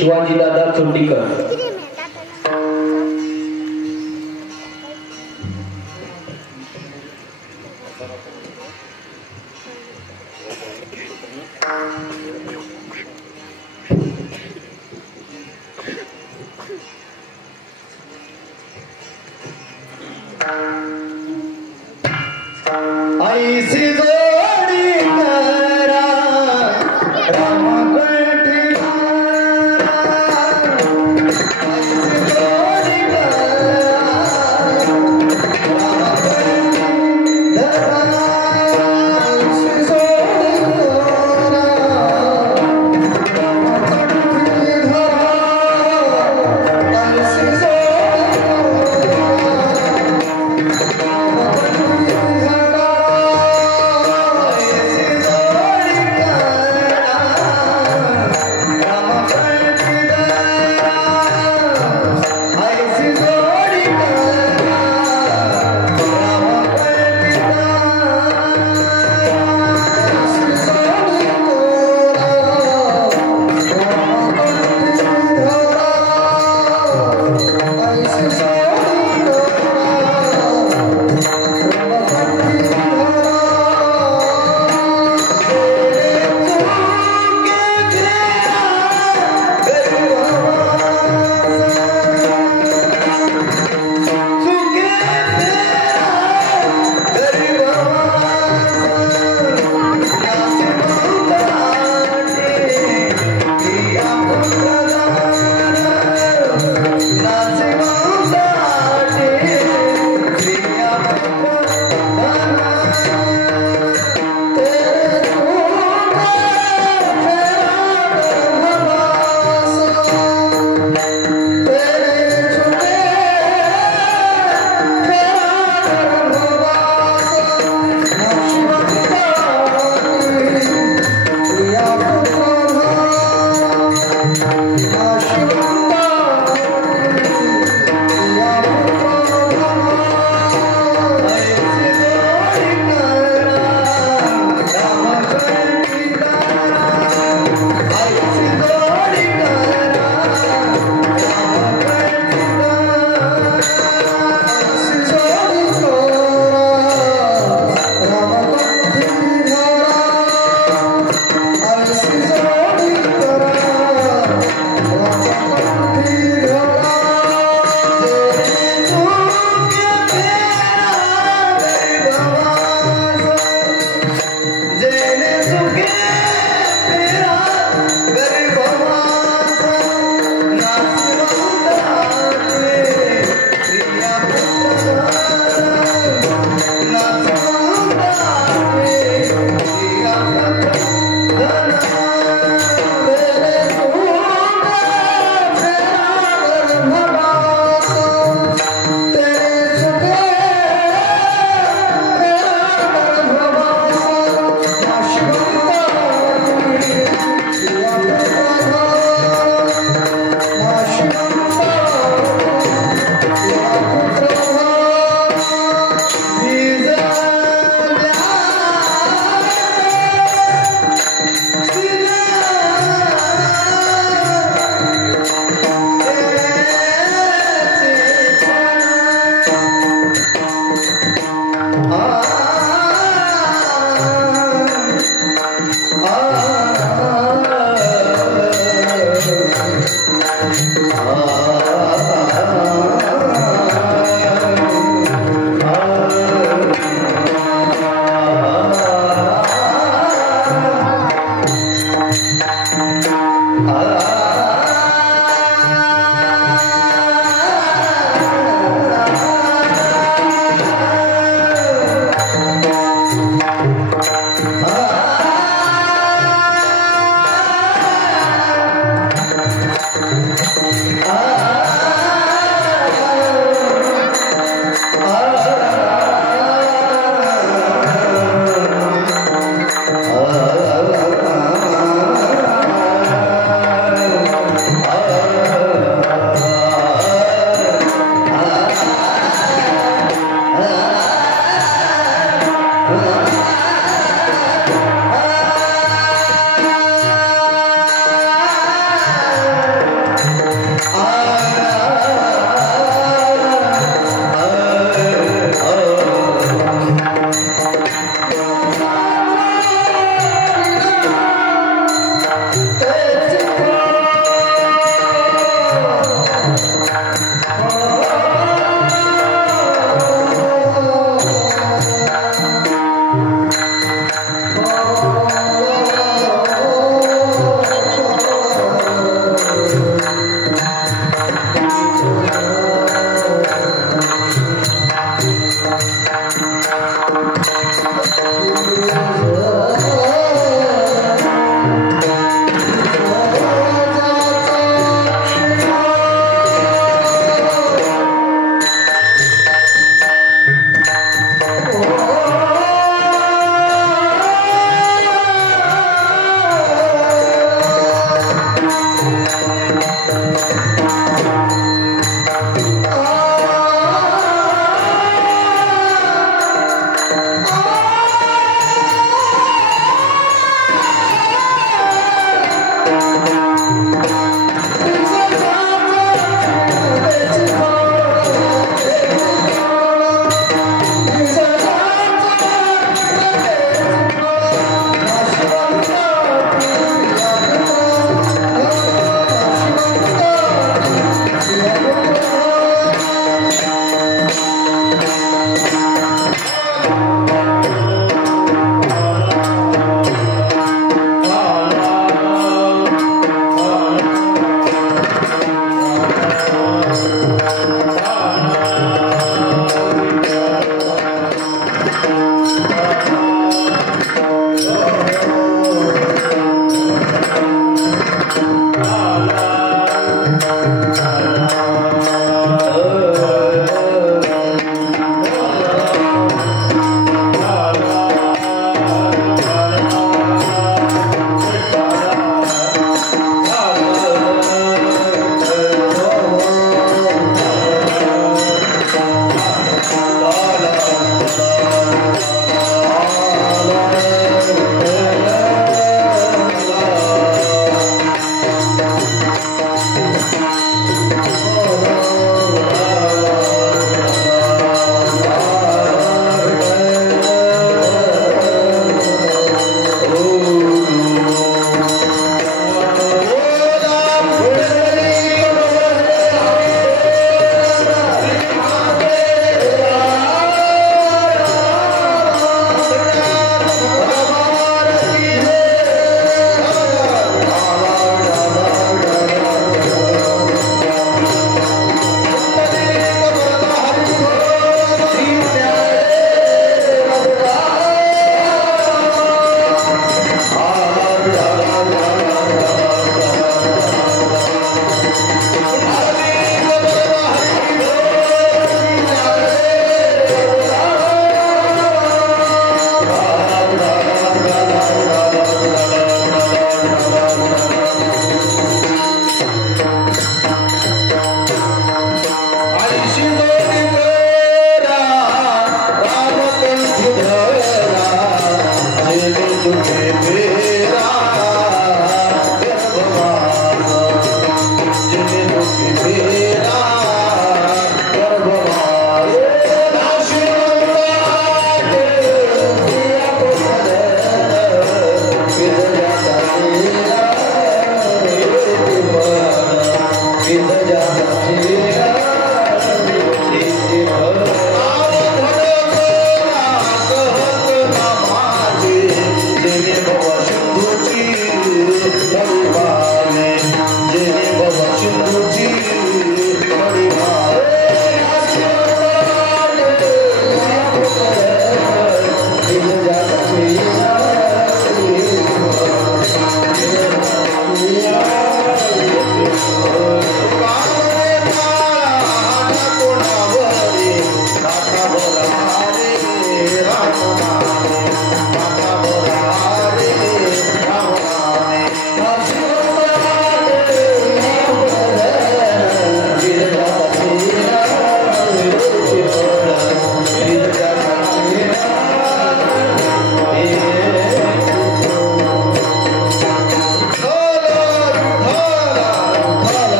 शिवाजी दादा चोंडीकर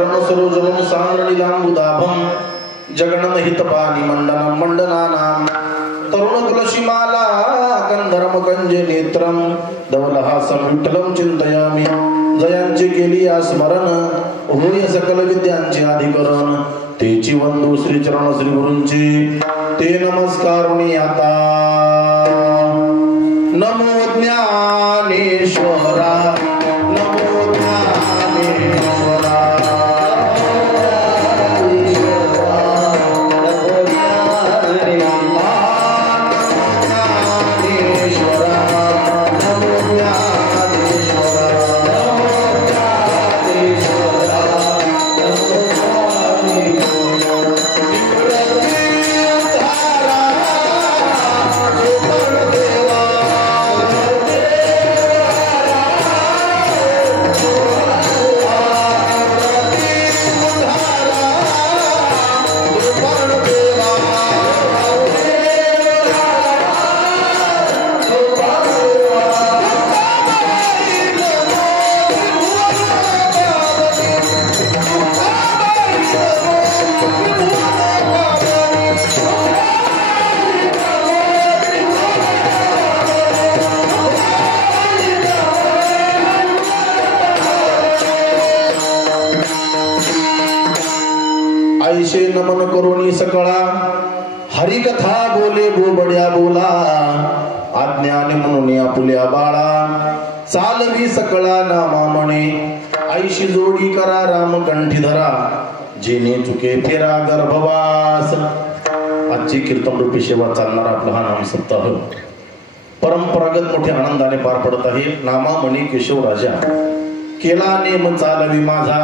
चरण सरोजम सानलिलांबुदाभं जगन्महितपानि मंडनं मंडनानां तरुण तुलसीमाला कंधरम कंजे नेत्रम धवलहासं विठ्ठलं चिंतयामि जयांची केली स्मरण होय सकल विद्यांचे अधिकरण तेची वंदू श्री चरण श्री गुरूंची ते नमस्कारुणी आता नमो ज्ञानेश्वरा नमो ज्ञानेश्वरा आईशे नमन करुणी सकळा हरिकथा बोले बोबड्या बोला आज्ञाने म्हणून आपुल्या बाळा चालवी सकळा नामा म्हणे आईशी जोडी करा रामकंठी धरा जेने चुके फेरा गर्भवास। आजची कीर्तन रूपी सेवा चालणार आपला हा नाम सप्ताह परंपरागत मोठ्या आनंदाने पार पडत आहे। नामा म्हणे केशव राजा केला नेम चालवी माझा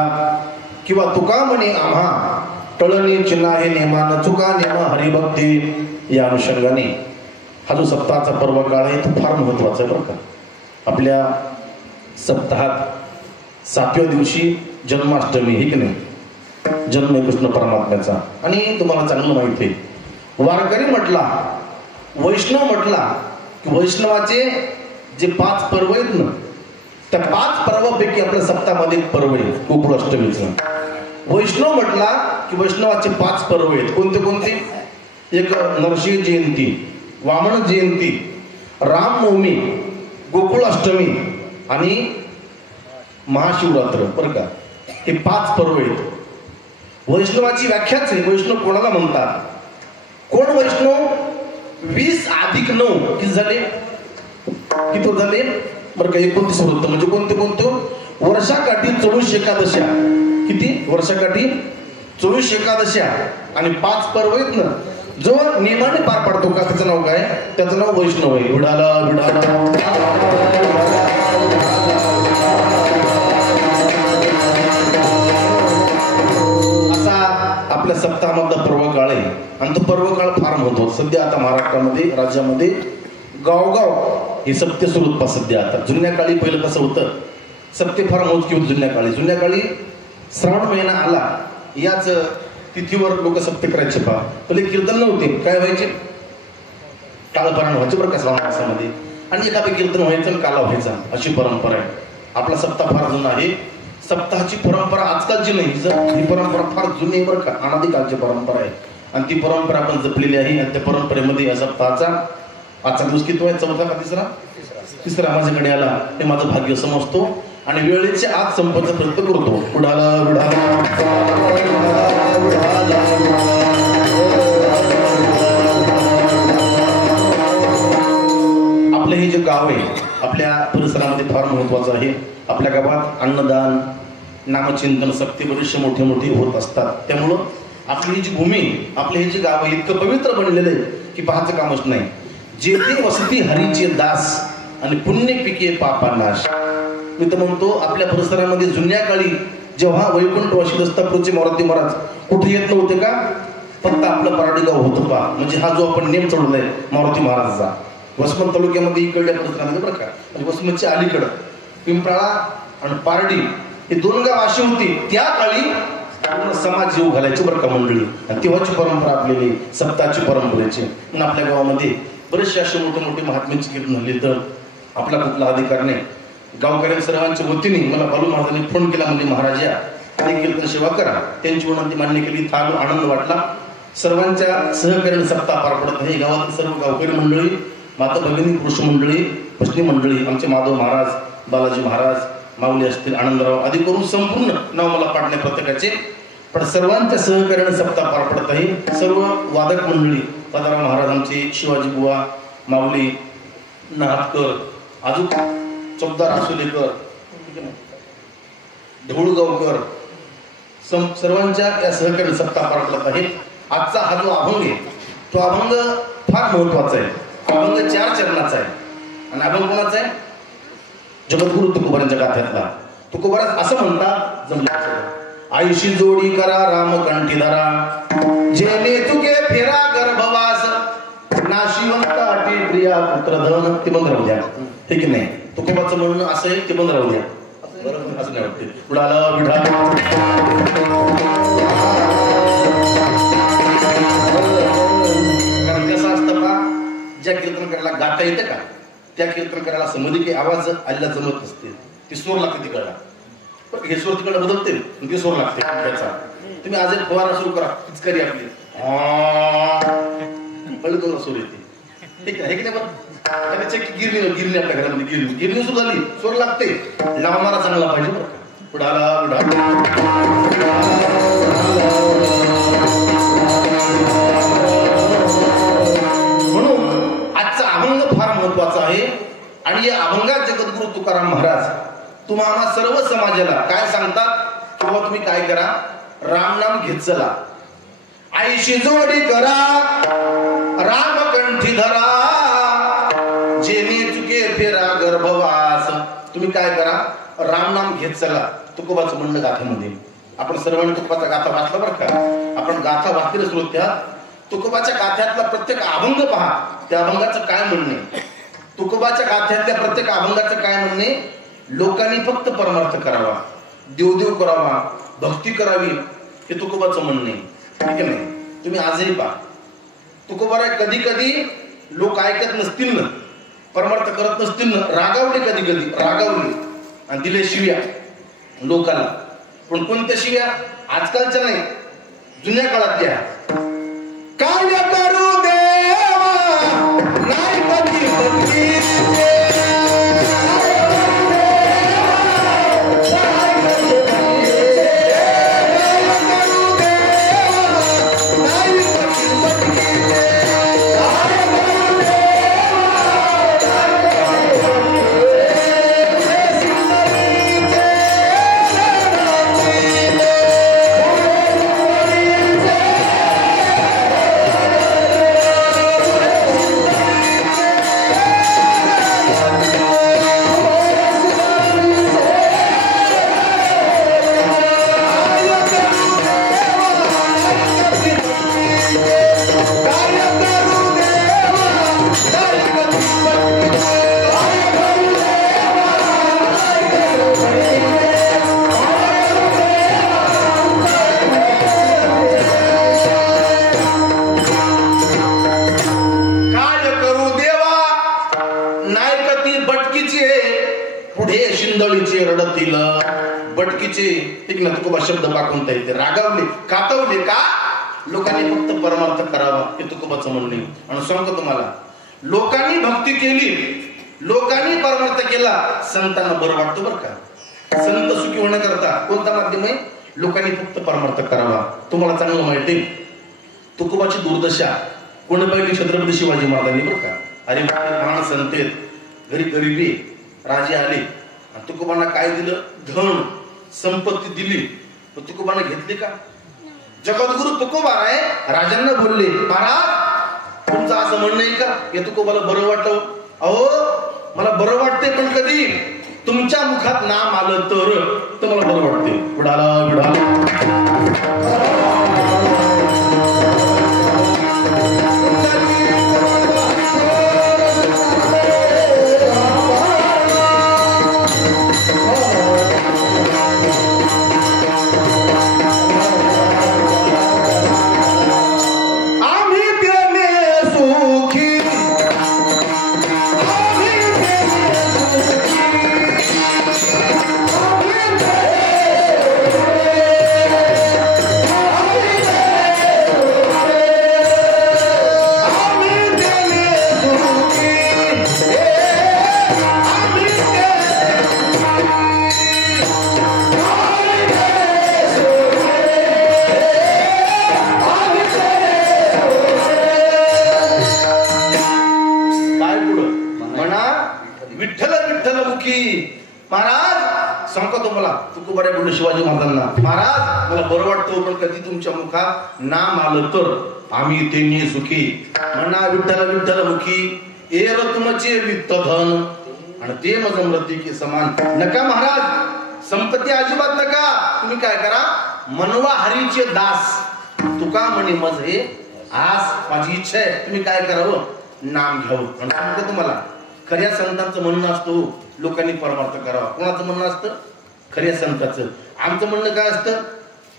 किंवा तुका म्हणे आम्हा टळणी चिन्ह आहे नेमान चुका नेम हरिभक्ती। या अनुषंगाने हा जो सप्ताहाचा पर्व काळ आहे तो फार महत्वाचा आहे बरं का। आपल्या सप्ताहात 7व्या दिवशी जन्माष्टमी ही की नाही जन्म कृष्ण परमात्म्याचा। आणि तुम्हाला चांगलं माहिती आहे वारकरी म्हटला वैष्णव म्हटला की वैष्णवाचे जे 5 पर्व आहेत ना त्या 5 पर्वापैकी आपल्या सप्ताहामध्ये पर्व आहे गोकुळाष्टमीचं। वैष्णव म्हटला की वैष्णवाचे 5 पर्व आहेत कोणते कोणते? एक नरसिंह जयंती, वामन जयंती, रामनवमी, गोकुळाष्टमी आणि महाशिवरात्र बरं का। हे 5 पर्व आहेत। वैष्णवाची व्याख्याच आहे वैष्णव कोणाला म्हणतात। कोण वैष्णव? 20 + 9 किती झाले? किती झाले बरं का? 29 वृत्त म्हणजे कोणते कोणते? वर्षाकाठी 24 एकादशा। किती? वर्षाकाठी 24 एकादशा आणि 5 पर्व आहेत ना जो नियमाने पार पाडतो का त्याचं नाव काय? त्याचं नाव वैष्णव आहे। विडाला विडाला असा आपल्या सप्ताहामधला पर्व काळ आहे आणि तो पर्व काळ फार महत्वाचा। सध्या आता महाराष्ट्रामध्ये राज्यामध्ये गावगाव हे सप्ते सुरू होत सध्या। आता जुन्या काळी पहिलं कसं होतं सप्ते फार मोजकी होती जुन्या काळी। जुन्या काळी श्रावण महिना आला याच तिथीवर लोक सप्ते करायचे पहा। पहिले कीर्तन नव्हते काय व्हायचे कालपारायण व्हायचे बरं का श्रावण मासामध्ये आणि एखादं कीर्तन व्हायचं आणि काला व्हायचा अशी परंपरा आहे। आपला सप्ताह फार जुना आहे। सप्ताहाची परंपरा आजकालची नाही ही परंपरा फार जुनी बरं का अनादिकालची परंपरा आहे आणि ती परंपरा आपण जपलेली आहे। आणि त्या परंपरेमध्ये या सप्ताहाचा आजचा दिवस किती आहे? 4था का 3रा? 3रा माझ्याकडे आला हे माझं भाग्य समजतो आणि वेळेचे आज संपण्याचा प्रयत्न करतो। उडाला उडाला आपलं हे जे गाव आहे आपल्या परिसरामध्ये फार महत्वाचं आहे। आपल्या गावात अन्नदान नामचिंतन सप्ते बरेचसे मोठे मोठे होत असतात। त्यामुळं आपली ही जी भूमी आपले हे जे गाव आहे इतकं पवित्र बनलेलं आहे की पाहायचं कामच नाही। जेथे वसती हरीचे दास आणि पुण्य पिके पापानाश। मी तर म्हणतो आपल्या परिसरामध्ये जुन्या काळी जेव्हा वैकुंठ वाशी दत्तापूरचे मारुती महाराज कुठे येत नव्हते का फक्त आपलं पारडी गाव होतं पहा। म्हणजे हा जो आपण नेम चढवलाय मारुती महाराजाचा वसमत तालुक्यामध्ये इकडल्या परिसरामध्ये बरं का म्हणजे वसमतच्या अलीकडं पिंपळा आणि पारडी हे 2 गाव अशी होती त्या काळी पूर्ण समाज जीव घालायची बरं का मंडळी। आणि तेव्हाची परंपरा आपलेली सप्ताहाची परंपरेची। आणि आपल्या गावामध्ये बरेचसे असे मोठे मोठे महात्म्यांची कीर्तन झाली तर आपला कुठला अधिकार नाही। गावकऱ्या सर्वांच्या वतीने मला बालू महाराजांनी फोन केला म्हणजे महाराजा आणि कीर्तन सेवा करा. त्यांची विनंती मान्य केली. फार आनंद वाटला. सर्वांच्या सहकार्याने सप्ताह पार पडत आहे. गावातील सर्व गावकरी मंडळी, माता भगिनी, पुरुष मंडळी, भजनी मंडळी, आमचे माधव महाराज, बालाजी महाराज, माऊली असतील, आनंदराव आदी करून संपूर्ण नाव मला पाडणे प्रत्येकाचे. पण सर्वांच्या सहकार्याने सप्ताह पार पडत आहे. सर्व वादक मंडळी, पदाराव महाराज आमचे, शिवाजी बुवा, माऊली, नाहतकर, अजून चौकदार आसुलेकर, ढोळगावकर, सर्वांच्या या सहकार्याने सप्ताह पार पडत आहे. आजचा हा जो अभंग आहे तो अभंग फार महत्वाचा आहे. अभंग 4 चरणाचा आहे. आणि अभंग कोणाचा आहे? जगद्गुरु तुकोबारांच्या गाथ्यातला. तुकोबाराज असं म्हणतात, जमलं आईशी जोडी करा रामकंठी धरा, जेणे तुके फेरा गर्भवास, नाशिवंत आटी प्रिया पुत्रधन. ते बंद राहू द्या, ठीक आहे नाही. तुकोबाचं म्हणणं असं आहे, ते बंद राहू द्या. बरोबर असं नाही वाटते. उडाला विढा ज्या कीर्तन करायला गाता येते का त्या कीर्तन करायला असं मध्ये काही आवाज आलेला जमत नसते. ती स्वर लागते तिकडला. पण हे स्वर तिकडला बदलते, ती स्वर लागते त्याचा. तुम्ही आज एक फवारा सुरू करा, पिचकारी आपली कळलं तुम्हाला स्वर येते, ठीक आहे की नाही? बरं गिरणी आपल्या घरामध्ये गिरणी सुरू झाली, स्वर लागते. लावणारा चांगला पाहिजे बरं का. उडाला महत्वाचा आहे. आणि या अभंगात जगद्गुरु तुकाराम महाराज तुम्हाला सर्व समाजाला काय सांगतात? किंवा तुम्ही काय करा, रामनाम घेत चला, आईशी जोडी करा रामकंठी धरा, जेणे चुके फेरा गर्भवास. तुम्ही काय करा, रामनाम घेत चला. तुकोबाचं म्हणणं गाथ्यामध्ये आपण सर्वांनी तुकोबाचा गाथा वाचला बरं का. आपण गाथा वाचलेलं श्रोत्या, तुकोबाच्या गाथ्यातला प्रत्येक अभंग पहा, त्या अभंगाचं काय म्हणणे. तुकोबाच्या गाथ्यातल्या प्रत्येक अभंगाचं काय म्हणणे, लोकांनी फक्त परमार्थ करावा, देवदेव करावा, भक्ती करावी, हे तुकोबाचं म्हणणे, ठीक आहे नाही? तुम्ही आजही पहा, तुकोबारा कधी कधी लोक ऐकत नसतील ना, परमार्थ करत नसतील ना, रागावले कधी कधी रागावले आणि दिले शिव्या लोकांना. पण कोणत्या शिव्या? आजकालच्या नाही, जुन्या काळातल्या. काय करू देवा नाही कधी भक्ती, शब्द पाकून येते. रागावले, कातवले का? लोकांनी फक्त परमार्थ करावा, हे तुकोबाचं म्हणणे. आणि सांगतो तुम्हाला, लोकांनी भक्ती केली, लोकांनी परमार्थ केला, संतांना बरं वाटतं बरं का. संत सुखी होण्याकरता कोणता माध्यम आहे? लोकांनी फक्त परमार्थ करावा. तुम्हाला चांगलं माहिती, तुकोबाची दुर्दशा कोणी पाहिली? छत्रपती शिवाजी महाराजांनी बरं का. अरे महान संत आहेत, घरी गरिबी, राजे आले आणि तुकोबांना काय दिलं? धन संपत्ती दिली. तुकोबाने घेतली का? जगद्गुरु तुकोबा आहे, राजांना बोलले, महाराज तुमचं असं म्हणणं आहे का हे तुकोबाला बरं वाटलं? अहो मला बरं वाटते, पण कधी तुमच्या मुखात नाम आलं तर मला बरं वाटते. बुडाला बुडाला महाराज सांगतो तुम्हाला तुकोबाऱ्या बोलले शिवाजी महाराजांना, महाराज मला बरं वाटतं पण कधी तुमच्या मुखात नाम आलं तर आम्ही त्यांनी सुखी म्हणा विठ्ठल विठ्ठल मुखी एल तुमचे वित्त धन आणि ते मज मृत्यू की समान. नका महाराज संपत्ती अजिबात नका. तुम्ही काय करा मनवा हरीचे दास तुका म्हणे मज हे आस माझी इच्छा आहे. तुम्ही काय करावं नाम घ्यावं. आणि सांगतो तुम्हाला खऱ्या संतांचं म्हणणं असतं लोकांनी परमार्थ करावा. कोणाचं म्हणणं असतं खऱ्या संतांचं. आमचं म्हणणं काय असतं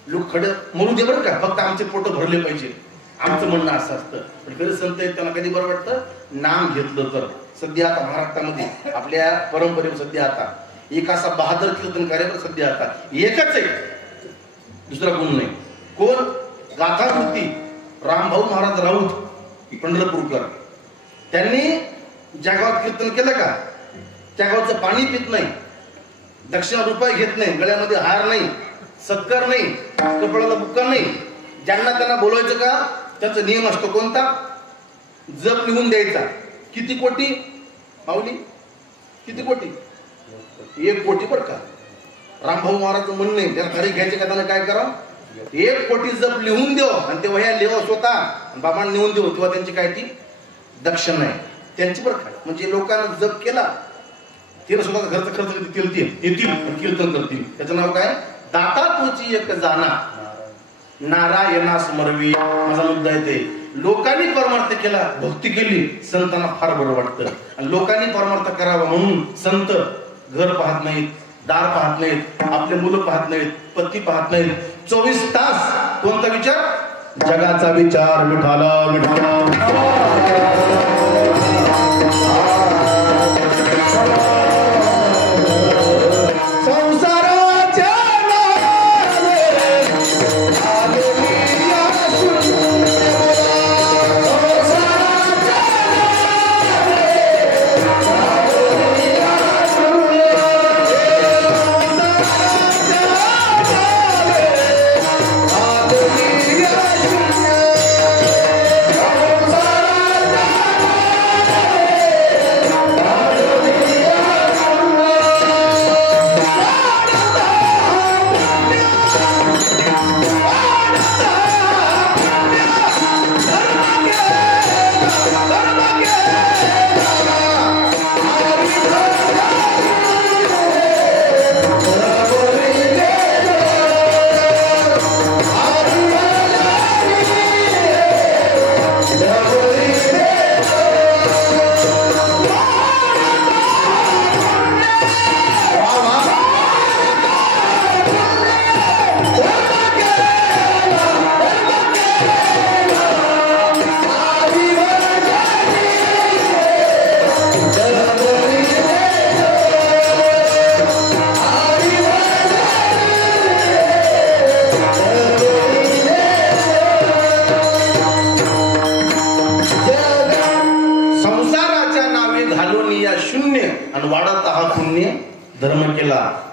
लोक खडे मरू दे बरं का फक्त आमचे पोट भरले पाहिजे आमचं म्हणणं असं असतं. पण खरं संत आहेत त्यांना कधी बरं वाटतं नाम घेतलं तर. सध्या आता महाराष्ट्रामध्ये आपल्या परंपरेवर सध्या आता एक असा बहादर कीर्तनकार सध्या आता एकच आहे दुसरा कोण नाही. कोण गाथामूर्ती रामभाऊ महाराज राऊत पंढरपूरकर. त्यांनी ज्या गावात कीर्तन केलं का त्या गावचं पाणी पित नाही, दक्षिणा रुपये घेत नाही, गळ्यामध्ये हार नाही, सत्कार नाही, कपड्याला बुक्का नाही. ज्यांना त्यांना बोलवायचं का त्याचा नियम असतो कोणता जप लिहून द्यायचा. किती कोटी माऊली किती कोटी 1 कोटी बरं का. रामभाऊ महाराज म्हणणं नाही त्याला खरी घ्यायचे का त्यानं काय करा 1 कोटी जप लिहून देव आणि ते वह्या लिहा स्वतः बाबांना नेऊन देऊ तेव्हा त्यांची काय ती दक्षिणा आहे त्यांची बरं का. म्हणजे लोकांना जप केला ते स्वतः घरचा खर्च येतील कीर्तन करतील. त्याचं नाव काय दाता तुझी एक जाना नारायणा स्मरवी. माझा मुद्दा आहे ते लोकांनी परमार्थ केला भक्ती केली संतांना फार बरं वाटतं. आणि लोकांनी परमार्थ करावा म्हणून संत घर पाहत नाहीत, दार पाहत नाहीत, आपले मुलं पाहत नाहीत, पती पाहत नाहीत. 24 तास कोणता विचार जगाचा विचार विठाला विठाला.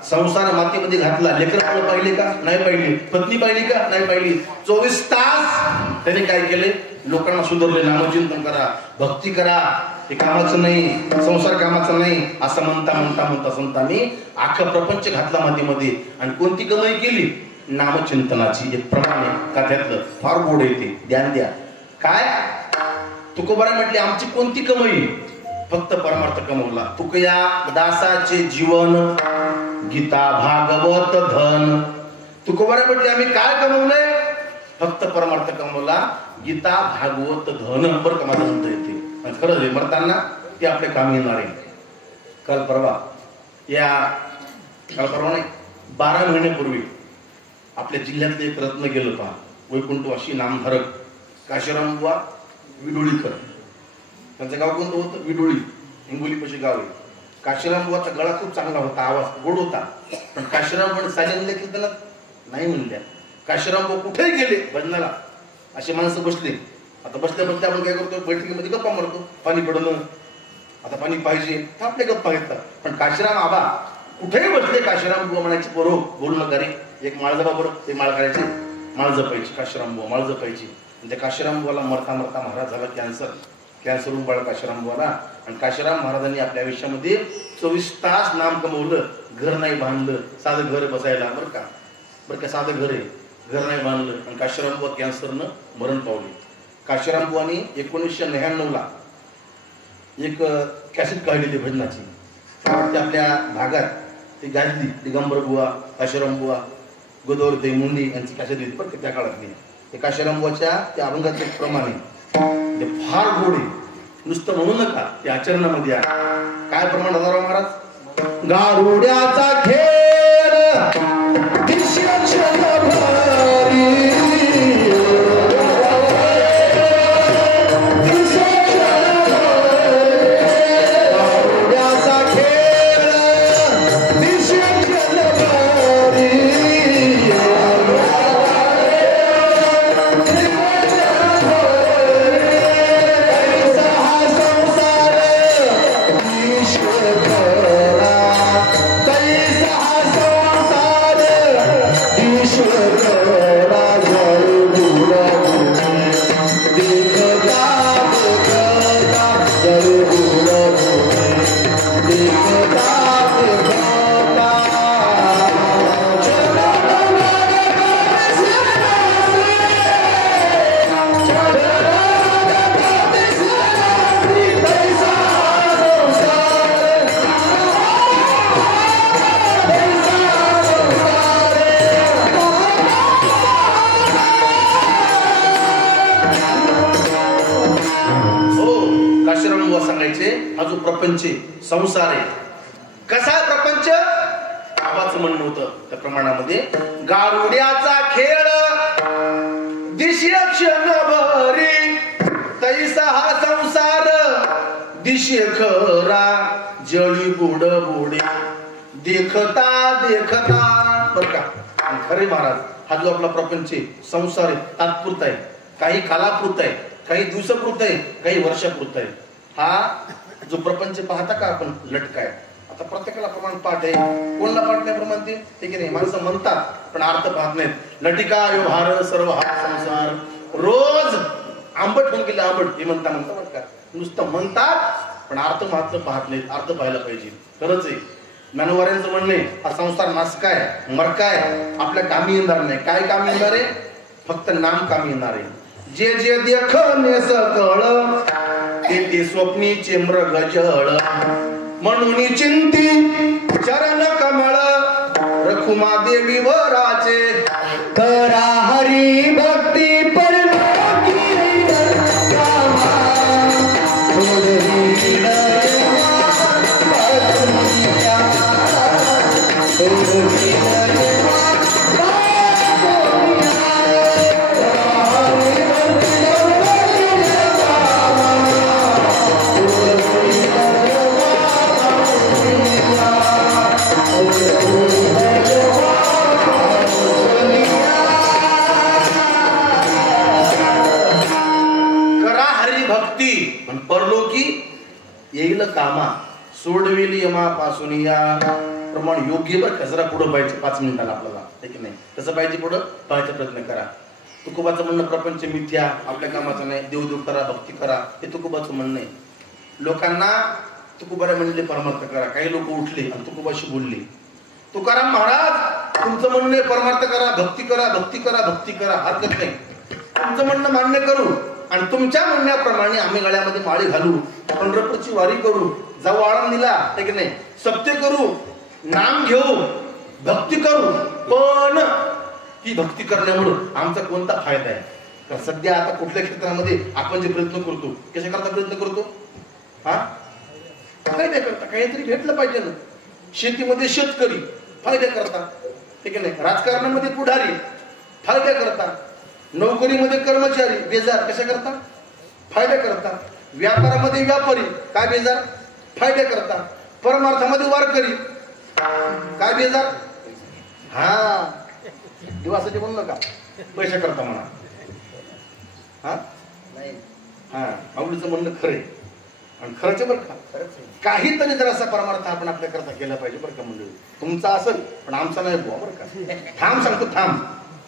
संसार मातीमध्ये घातला. लेकरं पाहिले का नाही पाहिली, पत्नी पाहिली का नाही पाहिली. 24 तास त्याने काय केले लोकांना सुधारले. नामचिंतन करा, भक्ती करा, हे कामाचं नाही, संसार कामाचं नाही असं म्हणता म्हणता म्हणता संतांनी अख्खा प्रपंच घातला मातीमध्ये. आणि कोणती कमाई केली नामचिंतनाची. एक प्रमाणे कथ्यातलं फार गोड येते ध्यान द्या. काय तुकोबारा म्हटले आमची कोणती कमाई फक्त परमार्थ कमवला. तुकया दासाचे जीवन गीता भागवत धन. तुकोबारा म्हटले आम्ही काय कमवलंय फक्त परमार्थ कमवला गीता भागवत धन. बरं का माझं म्हणता येते आणि खरंच आहे मरताना ते आपल्या कामी येणार आहे. काल परवा नाही 12 महिन्यापूर्वी आपल्या जिल्ह्यातले एक रत्न गेलं पहा वैकुंठवासी नामधारक काशीराम बुवा विडोळीकर. त्यांचं गाव कोणतं होतं विडोळी हिंगोली पशी गाव आहे. काशीराम बुवाचा गळा खूप चांगला होता, आवाज गोड होता. पण काशीराम बुवा साजनले कीर्तनात नाही म्हणल्या. काशीराम बुवा कुठेही गेले भजनाला असे माणसं बसले. आता बसल्या बसल्या आपण काय करतो बैठकीमध्ये गप्पा मारतो. पाणी पडणं आता पाणी पाहिजे तर आपले गप्पा घेतात. पण काशीराम आबा कुठेही बसले काशीराम बुवा म्हणायचे बरो बोलू नका रे एक माळ जपा बरं. ते माळ करायचे माळ जपायची काशीराम बुवा माळ जपायची. म्हणजे काशीराम बुवाला मरता महाराज झाला कॅन्सर होऊन बाळा काशीराम बुवाला. आणि काशीराम महाराजांनी आपल्या आयुष्यामध्ये 24 तास नाम कमवलं, घर नाही बांधलं, साधं घर बसायला बरं का साधं घर आहे, घर नाही बांधलं आणि काशीराम बुवा कॅन्सरनं मरण पावले. काशीराम बुवानी 1999ला एक कॅसेट काढली ती भजनाची, आपल्या भागात ती गाजली. दिगंबर बुवा, काशीराम बुवा, गोदावरी मुंडी यांची कॅसेट दिली बरं त्या काळातली. ते काशीराम बुवाच्या त्या अभंगाचे प्रमाणे ते फार गोड आहे, नुसतं म्हणू नका, ते आचरणामध्ये आहे. काय प्रमाण दादाराव महाराज? गारुड्याचा खेळ प्रपंच संसार आहे. कसा प्रपंच? आबाचं म्हणणं होतं त्या प्रमाणामध्ये, गारुड्याचा खेळ दिशे क्षण भरी, तैसा हा संसार दिशे खरा, जळी बुड बुडे देखता देखता. बर का? खरे महाराज, हा जो आपला प्रपंच संसार आहे तात्पुरता आहे, काही कालापुरता आहे, काही दिवसापुरता आहे, काही वर्षापुरता आहे. हा जो प्रपंच पाहता का आपण लटकाय, आता प्रत्येकाला प्रमाण पाठ आहे, कोणाला पाठ नाही प्रमाण ते ठीक नाही, माणसं म्हणतात पण अर्थ पाहत नाहीत. लटिका व्यवहार सर्व हा संसार, रोज आंबट होऊन गेले आंबट हे म्हणता बरं का, नुसतं म्हणतात पण अर्थ मात्र पाहत नाहीत. अर्थ पाहायला पाहिजे. खरंच आहे ज्ञानोबाऱ्यांचं म्हणणे, हा संसार नासकाय मरकाय, आपल्या कामी येणार नाही. काय कामी येणार आहे? फक्त नाम कामी येणार आहे. जे जे देखणे सकळ ते स्वप्नीचे मृग जळ, म्हणून चिंती चरण कमळ रखुमा देवी वराचे. करा हरी भक्ती येईल कामा, सोडविली यमापासून या. प्रमाण योग्य बरं का, जरा पुढं पाहिजे 5 मिनिटाला आपल्याला, ठीक नाही? कसं पाहिजे पुढं पाहायचा प्रयत्न करा. तुकोबाचं म्हणणं प्रपंच मिथ्या, आपल्या कामाचं नाही, देवदेव करा, भक्ती करा, हे तुकोबाचं म्हणणं आहे. लोकांना तुकोबाला म्हणले परमार्थ करा. काही लोक उठले आणि तुकोबाशी बोलले, तुकाराम महाराज तुमचं म्हणणं परमार्थ करा, भक्ती करा, भक्ती करा, भक्ती करा, हरकत नाही, तुमचं म्हणणं मान्य करू आणि तुमच्या म्हणण्याप्रमाणे आम्ही गळ्यामध्ये माळी घालू, पंढरपूरची वारी करू, जाऊ आळंदीला, ठीक नाही, सत्य करू, नाम घेऊ, भक्ती करू, पण ही भक्ती करण्यामुळे आमचा कोणता फायदा आहे? तर सध्या आता कुठल्या क्षेत्रामध्ये आपण जे प्रयत्न करतो, कशा करता प्रयत्न करतो? हा फायद्या करता, काहीतरी भेटलं पाहिजे ना. शेतीमध्ये शेतकरी फायद्या करता, ठीक नाही, राजकारणामध्ये पुढारी फायद्या करता, नोकरीमध्ये कर्मचारी बेजार कशा करता? फायदा करता, व्यापारामध्ये व्यापारी काय बेजार? फायदा करता, परमार्थामध्ये वारकरी काय बेजार? हा दिवसाचे म्हणू नका, पैसा करता म्हणा. हा नाही, हा आवडीचं म्हणणं खरंय आणि खरंच बरं का, काहीतरी जर असा परमार्थ आपण आपल्या करता केला पाहिजे बरं का मंडळी. तुमचा असेल पण आमचा नाही बुवा बरं का. थांब सांगतो, थांब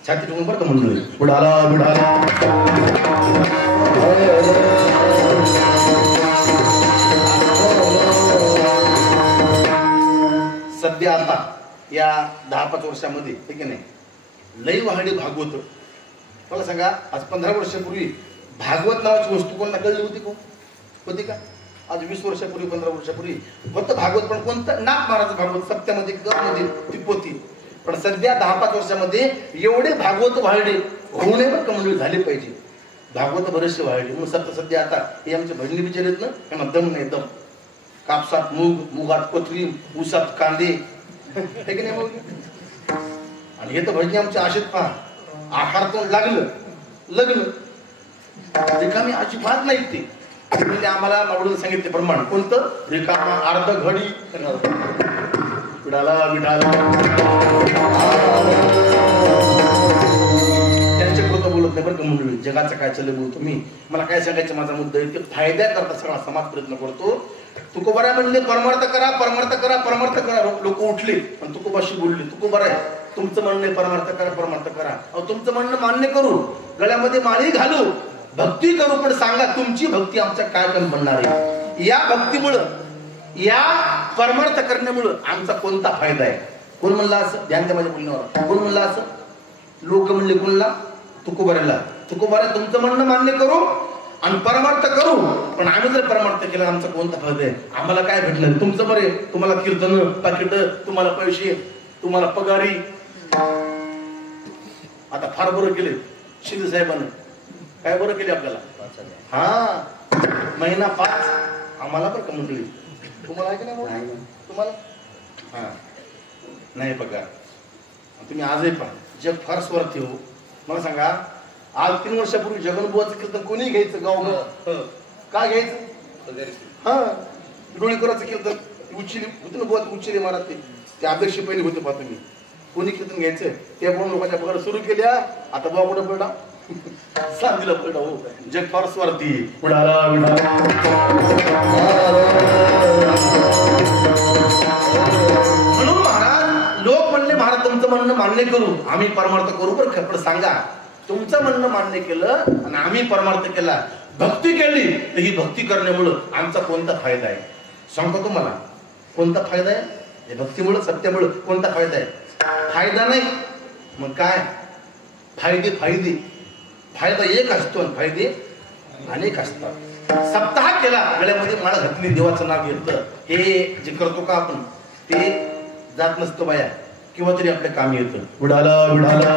छाती ठेवून बरं का मंडळी. बुडाला बुडाला या 10-5 वर्षामध्ये ठीक आहे नाही लई वाहडी भागवत. मला सांगा आज 15 वर्षापूर्वी भागवत नावाची वस्तू कोणाला कळली होती होती का? आज 20 वर्षापूर्वी 15 वर्षापूर्वी फक्त भागवत, पण कोणतं नाथ महाराज भागवत सप्त्यामध्ये मध्ये ती पोती. पण सध्या 10-5 वर्षामध्ये एवढे भागवत वाढले होऊ नये बरं मंडळी झाले पाहिजे. भागवत बरेचसे वाढले म्हणून सध्या आता हे आमचे भजनी बिचार आहेत ना, त्यांना दम नाही दम. कापसात मूग, मुगात कोथरी, ऊसात कांदे हे की नाही मग. आणि हे तर भजनी आमच्या आशेत पहा आहारातून लागलं लग्न रिकामी अजिबात नाही ते. म्हणजे आम्हाला मावळून सांगितले प्रमाण कोणतं रिकामा अर्ध घडी विडाला विडाला त्यांच्यापुरतं बोलत नाही बरं का मंडळी. जगाचं काय चाललं बोलतो मी. मला काय सांगायचं माझा मुद्दा आहे ते फायद्या करता सगळा समाज प्रयत्न करतो. तुकोबारा म्हणले परमार्थ करा परमार्थ करा परमार्थ करा. लोक उठले आणि तुकोबाशी बोलले तुकोबारा आहे तुमचं म्हणणं परमार्थ करा परमार्थ करा. अहो तुमचं म्हणणं मान्य करू, गळ्यामध्ये माळी घालू, भक्ती करू, पण सांगा तुमची भक्ती आमच्या काय कमी बनणार आहे? या भक्तीमुळं या परमार्थ करण्यामुळं आमचा कोणता फायदा आहे? कोण म्हणला असं? ध्यान द्या माझ्या बोलण्यावर. कोण म्हणला असं? लोक म्हणले कोणला? तुकोबाऱ्याला. तुकोबाऱ्या तुमचं म्हणणं मान्य करू आणि परमार्थ करू, पण आम्ही जर परमार्थ केला आमचा कोणता फायदा आहे? आम्हाला काय भेटलं? तुमचं बरे, तुम्हाला कीर्तन पाकिट, तुम्हाला पैसे, तुम्हाला पगारी. आता फार बरं केले शिंदे साहेबांनी. काय बरं केले आपल्याला? हा महिना 5 आम्हाला बरं का मंडळी. तुम्हाला आहे की नाही? तुम्हाला हा नाही पगार. तुम्ही आजही पहा जग फार स्वार्थी हो. मला सांगा आज 3 वर्षापूर्वी जगनबुवाचं कीर्तन कोणी घ्यायचं गाव काय घ्यायचं? हा डोळीकराचं कीर्तन उच्चिली होते ना बुवा उच्चिली महाराज ते अध्यक्ष पहिले होते पहा तुम्ही. कोणी कीर्तन घ्यायचं ते पण लोकांच्या पगार सुरू केल्या. आता बुवा कुठं पडला सांगीला पडला. हो जग फार स्वार्थी. उडाला उडाला म्हणून महाराज लोक म्हणले महाराज तुमचं म्हणणं मान्य करू आम्ही परमार्थ करू बरं का, पण सांगा तुमचं म्हणणं मान्य केलं आणि आम्ही परमार्थ केला भक्ती केली तर ही भक्ती करण्यामुळं आमचा कोणता फायदा आहे? सांगतो तुम्हाला कोणता फायदा आहे? हे भक्तीमुळं सत्यामुळं कोणता फायदा आहे? फायदा नाही मग काय? फायदे फायदे फायदा एक असतो आणि फायदे अनेक असतात. सप्ताह केला गळ्यामध्ये माळ घातली देवाचं नाव घेतलं हे जे करतो का आपण ते जात नसतो बाया किंवा तरी आपल्या कामी येतं. उडाला उडाला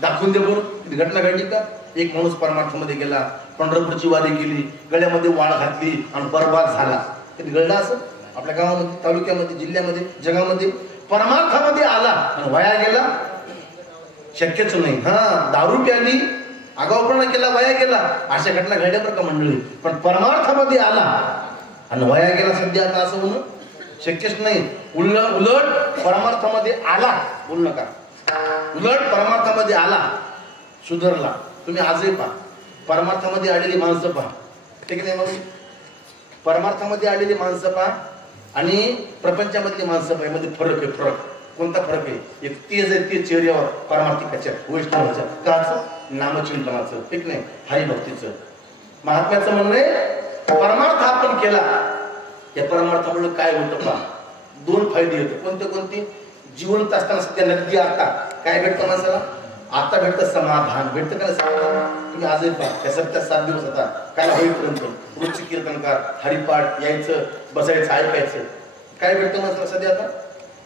दाखवून दे बरोबर घटना घडली का? एक माणूस परमार्थामध्ये गेला, पंढरपूरची वारी केली, गळ्यामध्ये वाळ घातली आणि बरबाद झाला. कधी घडलं असं आपल्या गावामध्ये, तालुक्यामध्ये, जिल्ह्यामध्ये, जगामध्ये? परमार्थामध्ये आला आणि वाया गेला शक्यच नाही. हा दारू प्याली, आगाऊपणा केला, वाया गेला, अशा घटना घडल्या बरं का मंडळी. पण परमार्थामध्ये आला आणि वाया गेला सध्या आता असं होणं शक्यच नाही. उलट परमार्थामध्ये आला, बोल नका, उलट परमार्थामध्ये आला, सुधारला. तुम्ही आजही पहा परमार्थामध्ये आलेली माणसं पहा, ठीक नाही? मग परमार्थामध्ये आलेली माणसं पहा आणि प्रपंचामधली माणसं पहा, मध्ये फरक आहे. फरक कोणता फरक आहे? एक तेज आहे ते चेहऱ्यावर परमार्थिकाच्या वैष्णवाच्या काच नामचिंतनाचं, ठीक नाही, हरिभक्तीचं. महात्म्याचं म्हणणं आहे परमार्थ आपण केला, या परमार्थामुळे काय होतं पहा, दोन फायदे होते. कोणते कोणते? जिवंत असताना सध्या नक्की आता काय भेटतं माणसाला? आता भेटतं समाधान. भेटतं का समाधान? तुम्ही आजही पहा, त्या सप्त्यात 7 दिवस आता काय होईपर्यंत रोजची कीर्तनकार हरिपाठ यायचं, बसायचं, ऐकायचं. काय भेटतं माणसाला सध्या आता?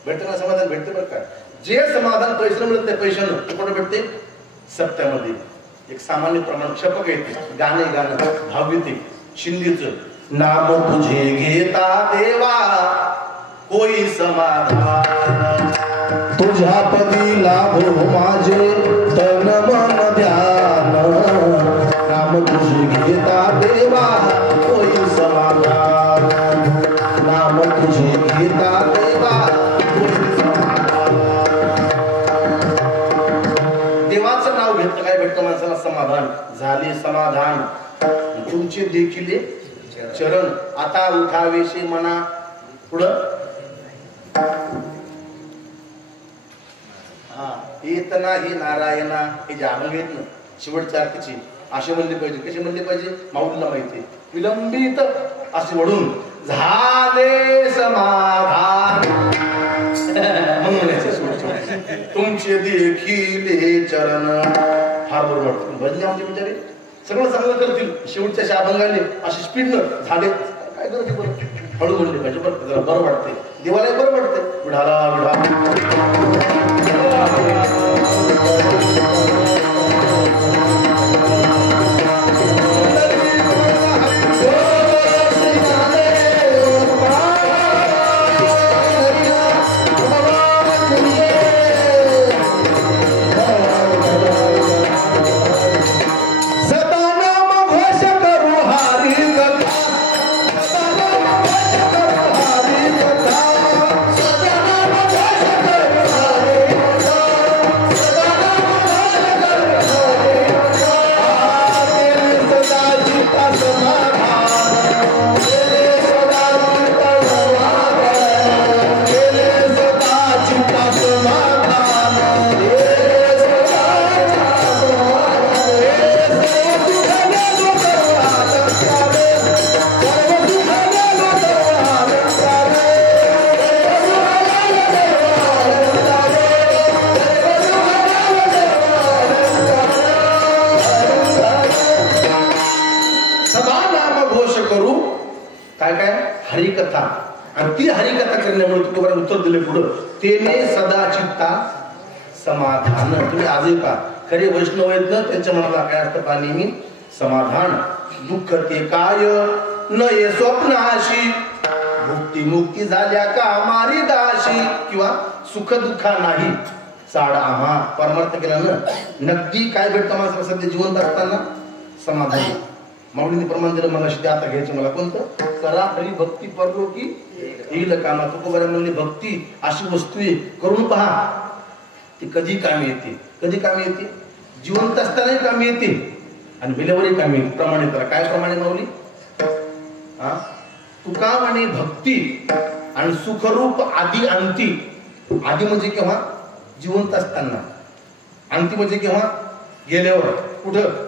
भेटतं ना समाधान? भेटतं बरं का. जे समाधान पैशानं मिळत नाही, पैशानं ते कुठं भेटते? सप्त्यामध्ये एक सामान्य प्रमाण क्षपक येते, गाणं भावगीते शिंदीचं नाम तुझे घेता देवा कोई समाधान, तुझ्या पदी लाभो माझे तन मन ध्यान, नाम तुझे घेता देवा कोई समाधान, नाम तुझे घेता देवा कोई समाधान. देवाचं नाव घेतलं काय भेटतं माणसाला? समाधान. झाले समाधान तुमचे देखील चरण, आता उठावेशे मना. पुढं येत नाही नारायणा, हे जे अभंग आहेत ना शेवटच्या अर्थाची असे म्हणले पाहिजे. कसे म्हणले पाहिजे? माऊलीला माहिती. विलंबित असे वडून झाले समाधान म्हणून म्हणायचे तुमचे देखील चरण. फार बरोबर वाटतं. भजन आमचे बिचारे सगळं चांगलं करतील, शेवटच्या अशा अभंगाने अशी स्पीडनं झाले काय करते बरं, हळू म्हणले पाहिजे बरं, जरा बरं वाटते, देवाला बरं वाटते. विढाला हरिकथा. आणि ती हरिकथा करण्यामुळे तुकोबाराने उत्तर दिले पुढं, तेने सदा चित्ता समाधान. तुम्ही आजही पहा, खरे वैष्णव आहेत ना, त्यांच्या मनाला काय अर्थ पहा, नेहमी समाधान. दुःख ते काय न ये स्वप्नाशी, मुक्ती मुक्ती झाल्या का मारी दाशी, किंवा सुख दुःखा नाही साड आम्हा. परमार्थ केला ना, नक्की काय भेटतं माणसाला सध्या जिवंत असताना? समाधान. माऊलीने प्रमाण दिलं मला, ते आता घ्यायचं मला कोणतं? करा हरी भक्ती परलोकी येईल कामा. तुकोबाराने म्हणले भक्ती अशी वस्तू आहे, करून पहा, ती कधी कामी येते. कधी कामी येते? जिवंत असतानाही कामी येते आणि मेल्यावरही कामी येते. प्रमाणे करा. काय प्रमाणे माऊली? तुका म्हणे भक्ती आणि सुखरूप आदी अंती. आदी म्हणजे केव्हा? जिवंत असताना. अंती म्हणजे केव्हा? गेल्यावर. कुठं?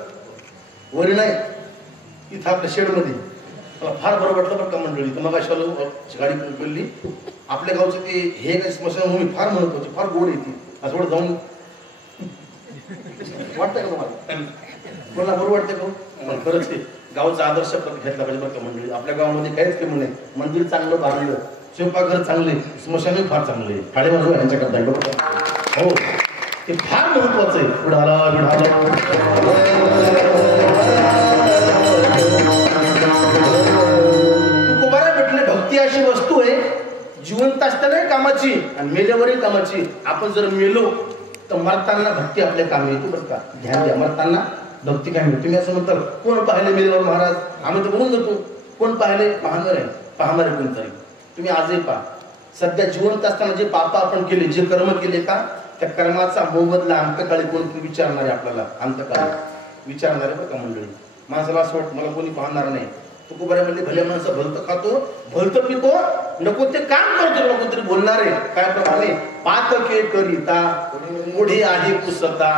वरी नाही, इथं आपल्या शेडमध्ये. मला फार बरं वाटलं बरं का मंडळी. तर मग अशा गाडी बोलली, आपल्या गावचं ते हे काय स्मशानभूमी फार महत्वाची, फार गोड येते. असं थोडं जाऊन वाटतंय का तुम्हाला? कोणाला बरं वाटतंय का? पण खरंच ते गावचा आदर्श घेतला पाहिजे बरं का मंडळी. आपल्या गावामध्ये काहीच कमी नाही. मंदिर चांगलं बांधलं, स्वयंपाकघर चांगले, स्मशानही फार चांगले. खाडे बाजू यांच्याकरता बरोबर. हो, ते फार महत्वाचं आहे. विढाला तुकोबारा भेटले भक्ती अशी वस्तू आहे, जिवंत असतानाही कामाची आणि मेल्यावरही कामाची. आपण जर मेलो तर मरताना भक्ती आपल्या कामी येते बरं का. ध्यान द्या, मरताना भक्ती कामी येते. तुम्ही असं म्हणताल कोण पाहिले मेल्यावर महाराज? आम्ही तर बोलून जातो, कोण पाहिले? पाहणार आहे, पाहणार आहे कोणतरी. तुम्ही आजही पहा, सध्या जिवंत असताना जे पाप आपण केले, जे कर्म केले का, त्या कर्माचा मोबदला अंतकाळी कोणतरी विचारणार आहे आपल्याला. अंतकाळी विचारणार आहे बरं का मंडळी. माणसाला असं वाटतं मला कोणी पाहणार नाही. तुकोबारा म्हणले भल्या माणसं भलतं खातो, भलतं पितो, नको ते काम करतो, नको तरी बोलणार आहे. काय प्रमाणे? पातके करिता पुढे आहे पुसता,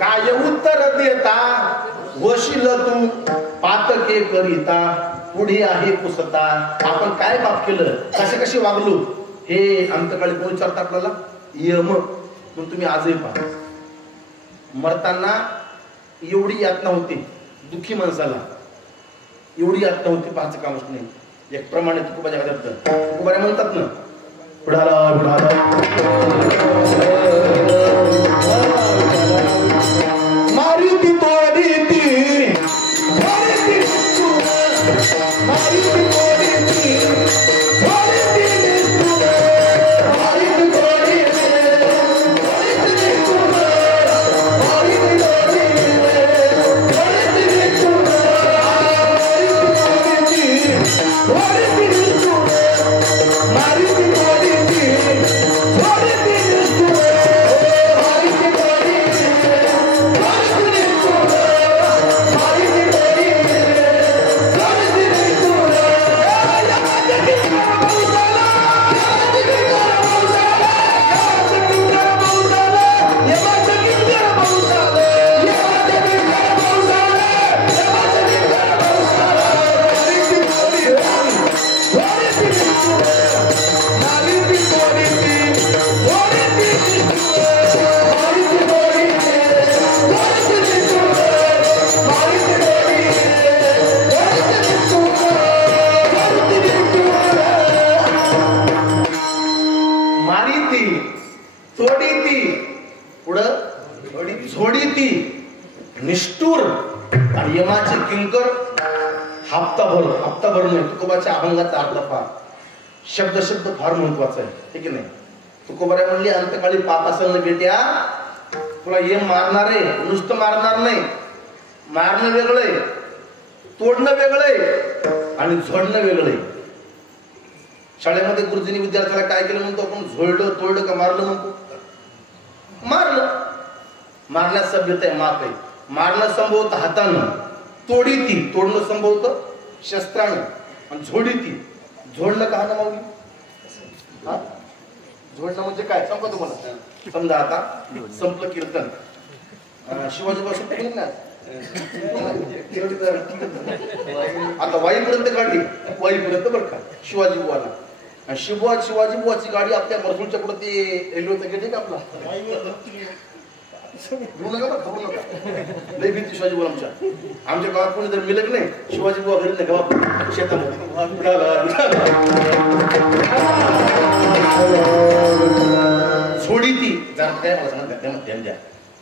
काय उत्तर देता वशील तू. पातके करिता पुढे आहे पुसता. आपण काय पाप केलं, कसे वागलो हे अंतकाळी कोण विचारतं आपल्याला? यम. पण तुम्ही आजही पहा, मरताना एवढी यातना होती दुःखी माणसाला, एवढी यातना होती, पाहायचं कामच नाही. एक प्रमाणे तुकोबाच्या घरात तुकोबाने म्हणतात ना, बुडाला मारी ती तोडी ती निष्ठुर आणि यमाचे किंकर हप्ताभर नाही. तुकोबाच्या अभंगाचा अर्थ पहा, शब्द फार महत्वाचा आहे, ठीक आहे नाही? तुकोबाने म्हणले, अंतकाळी पाप असेल बेट्या, तुला यम मारणार आहे, नुसतं मारणार नाही. मारणं वेगळंय, तोडणं वेगळंय आणि झोडणं वेगळंय. शाळेमध्ये गुरुजींनी विद्यार्थ्याला काय केलं म्हणतो आपण? झोडलं, तोडलं का मारलं म्हणतो? मारलं. मारण्यात सभ्यता आहे, माप आहे. मारणं संभवतं हातानं, तोडणं संभवतं शस्त्रानं, आणि झोडलं का ना माऊली? झोडणं म्हणजे काय सांगतो तुम्हाला? समजा आता संपलं कीर्तन, शिवाजी पासून ना आता वाईपर्यंत काढली, वाईपर्यंत बरं का शिवाजी बुवाला, आणि शिवाजी बुवाची गाडी आपल्या मरसूळच्या पुढे ते रेल्वेचं गेट आहे का आपला, घेऊ नका बरं, खाऊ नका. लई भीती शिवाजी बुवा आमच्या गावात कोणी जर मिळत नाही, शिवाजी बुवा घरी नाही गावात शेतामध्ये झोडी ती जरा काय मला सांगा ध्यान द्या.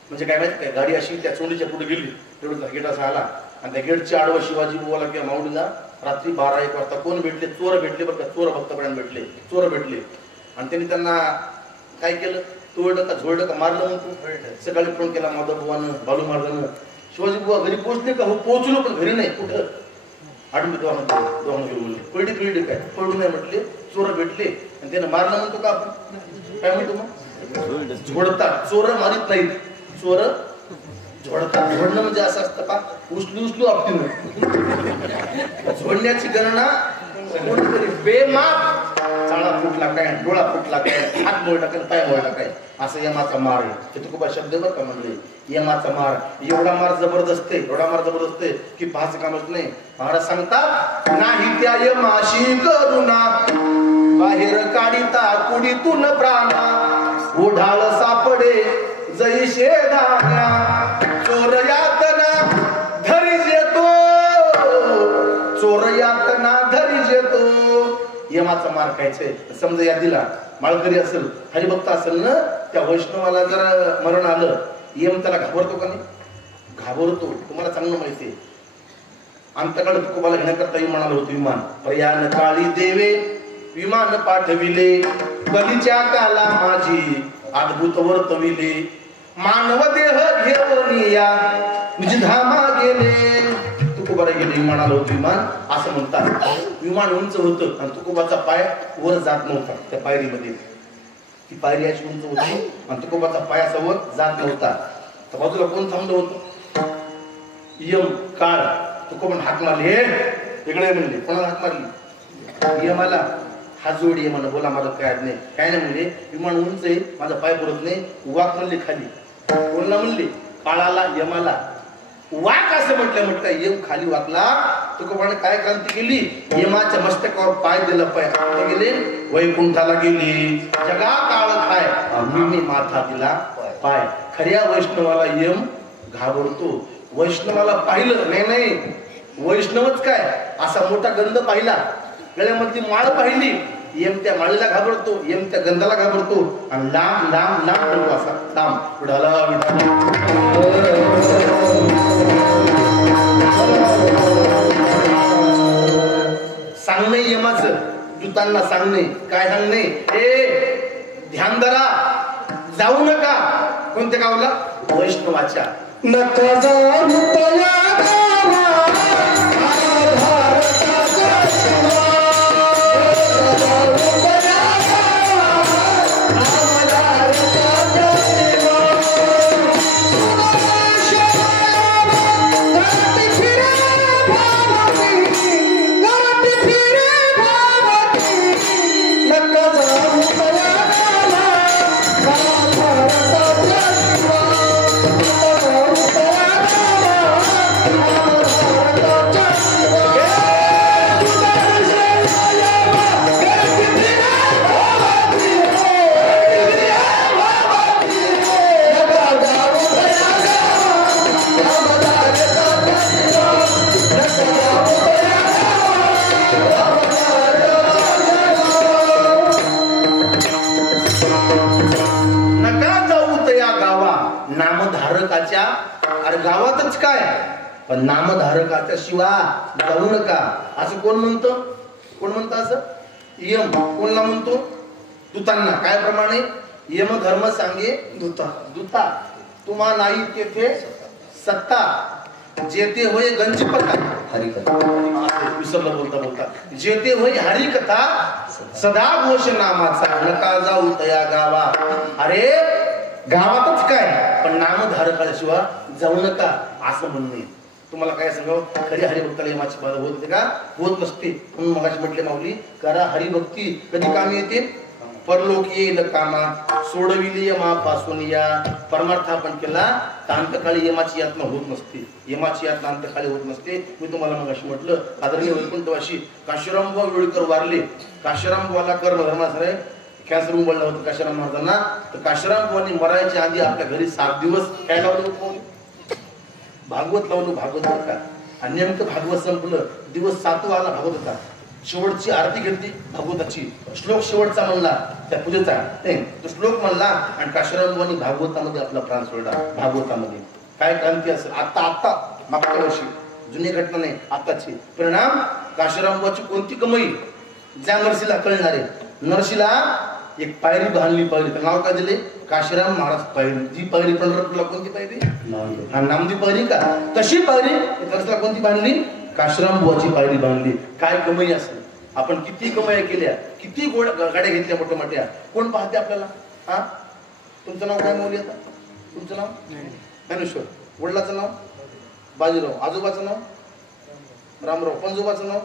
म्हणजे काय माहिती काय, गाडी अशी त्या चोंडीच्या पुढे गेली, तेवढं गेट असा आला, आणि त्या गेटच्या आडवं शिवाजी बुवाला किंवा माऊलीला रात्री 12-1 वाजता कोण भेटले? चोर भेटले बरं का, चोर भक्तपणाने चोर भेटले. आणि त्यांनी त्यांना काय केलं? तोडलं का झोडलं का मारलं म्हणतो. सकाळी फोन केला माधव बुवानं, बालू महाराजांना, शिवाजी बुवा घरी पोहोचले का? हो पोहोचलो, पण घरी नाही. कुठं? आडमी दोन बोलले, पडली काय? पडू नाही म्हटले, चोर भेटले आणि त्यानं मारलं म्हणतो का आपण? काय म्हणतो मग? झोडतात. चोर मारित नाहीत, चोर झोडतात. झोडणं म्हणजे असं असतं का? उचलू आपली झोडण्याची गणना कोणीतरी बेमाप, चाळा फुटला काय, डोळा फुटला काय, हात मोडला काय, पाय मोडला काय, असं यमाचा मार आहे. ते तुकोबा शब्द बरं का म्हणले, यमाचा मार. एवढा मार जबरदस्त आहे की पाहायचं कामच नाही. महाराज सांगतात, नाही त्या यमाशी करुणा, बाहेर काढिता कुडीतून प्राणा, ओढाळ सापडे जैशे धान्या, चोर यातना धरी जेतो, चोर यातना धरी जेतो. यमाचा मार खायचंय. समजा यादीला माळकरी असेल, हरिभक्त असेल ना, त्या वैष्णवाला जर मरण आलं, यम त्याला घाबरतो का नाही? घाबरतो. तुम्हाला चांगलं माहितीये, अंतकाळ तुकोबाला घेण्याकरता विमान होतं. विमान प्रयाण काळी देवे विमान पाठविले, कलीच्या काला माझी अद्भुत वर्तविले, मानव देह घेऊन या निजधामा गेले. तुकोबाला गेले, विमानाला होतं विमान, असं म्हणतात. विमान उंच होतं आणि तुकोबाचा पाय वर जात नव्हता. त्या पायरीमध्ये ती पायरी अशी उंच होती आणि तुकोबाचा पाय असा वर जात नव्हता. तर बाजूला कोण थांबलं होतं? यम काळ. तुकोबाने हाक मारली, हे इकडे म्हणले. कोणाला हाक मारली? यमाला. हात जोडी ये म्हणा, बोला माझं काय नाही. काय नाही म्हणले, विमान उंच आहे, माझा पाय पुरत नाही. वाक म्हणले खाली. कोणला म्हणले? काळाला, यमाला. वाक असं म्हटलं यम खाली वाकला तुकोबाने काय क्रांती केली यमाच्या मस्तकावर पाय दिलं पाय गेले वैकुंठाला गेली जगा काळ खाय मी माथा दिला पाय खऱ्या वैष्णवाला यम घाबरतो वैष्णवाला पाहिलं नाही वैष्णवच काय असा मोठा गंध पाहिला गळ्यामधली माळ पाहिली यम त्या माळीला घाबरतो यम त्या गंधाला घाबरतो आणि लांब लांब लांब पडतो असा लांब विढाला सांगणे यमाचं दूतांना सांगणे काय सांगणे ए ध्यान धरा जाऊ नका कोणत्या गावाला वैष्णवाच्या नका जाऊ तया अरे गावातच काय पण नामधारकाच्या शिवा जाऊ नका असं कोण म्हणतं असं यम कोणला म्हणतो दूतांना काय प्रमाणे यम धर्म सांगे दूता तुम्हा नाही तेथे सत्ता जेते होय गंजपता हरिकथा विसरलं बोलता जेते होय हरिकथा सदा घोष नामाचा नका जाऊ तया गावा अरे गावातच काय पण नामधारकाशिवाय जाऊ नका असं म्हणणे तुम्हाला काय सांगावं खरी हरिभक्ताला यमाची बाधा होत होते का होत नसते म्हणून मगाशी म्हटले माऊली करा हरिभक्ती कधी कामी येते परलोक येईल कामा सोडविली यमापासून या परमार्थ आपण केला तर अंतकाळी यमाची यातना होत नसते यमाची यातना अंतकाळी होत नसते मी तुम्हाला मगाशी म्हटलं आदरणीय वैकुंठवासी काशीरामबुवा वेळकर वारले काशीरामबुवाला कर्मधर्मासरे कॅन्सर उंबळला होतं काशीराम महाराजांना तर काशीराम बुवांनी मरायच्या आधी आपल्या घरी 7 दिवस काय लावलं होतं भागवत लावलं भागवत का आणि नेमकं भागवत संपलं दिवस 7वा आला भागवत होता शेवटची आरती घेतली भागवताची श्लोक शेवटचा म्हणला त्या पूजेचा तो श्लोक म्हणला आणि काशीराम बुवांनी भागवतामध्ये आपला प्राण सोडला भागवतामध्ये काय क्रांती असेल आता मागच्या वर्षी जुनी घटना नाही आताची परिणाम काशीराम बुवाची कोणती कमाई ज्या नरसीला कळणारे नरसीला एक पायरी बांधली पायरी तर नाव काय दिले काशीराम महाराज पायरी जी पायरी पंढरपूरला कोणती पायरी नामदी पायरी का तशी पायरी नरसीला कोणती बांधली काशीराम बुवाची पायरी बांधली काय कमाई असेल आपण किती कमाई केल्या किती गाड्या घेतल्या मोठ्या मोठ्या कोण पाहते आपल्याला हा तुमचं नाव काय मौली आता तुमचं नाव ज्ञानेश्वर वडिलाचं नाव बाजीराव आजोबाचं नाव रामराव पंजोबाचं नाव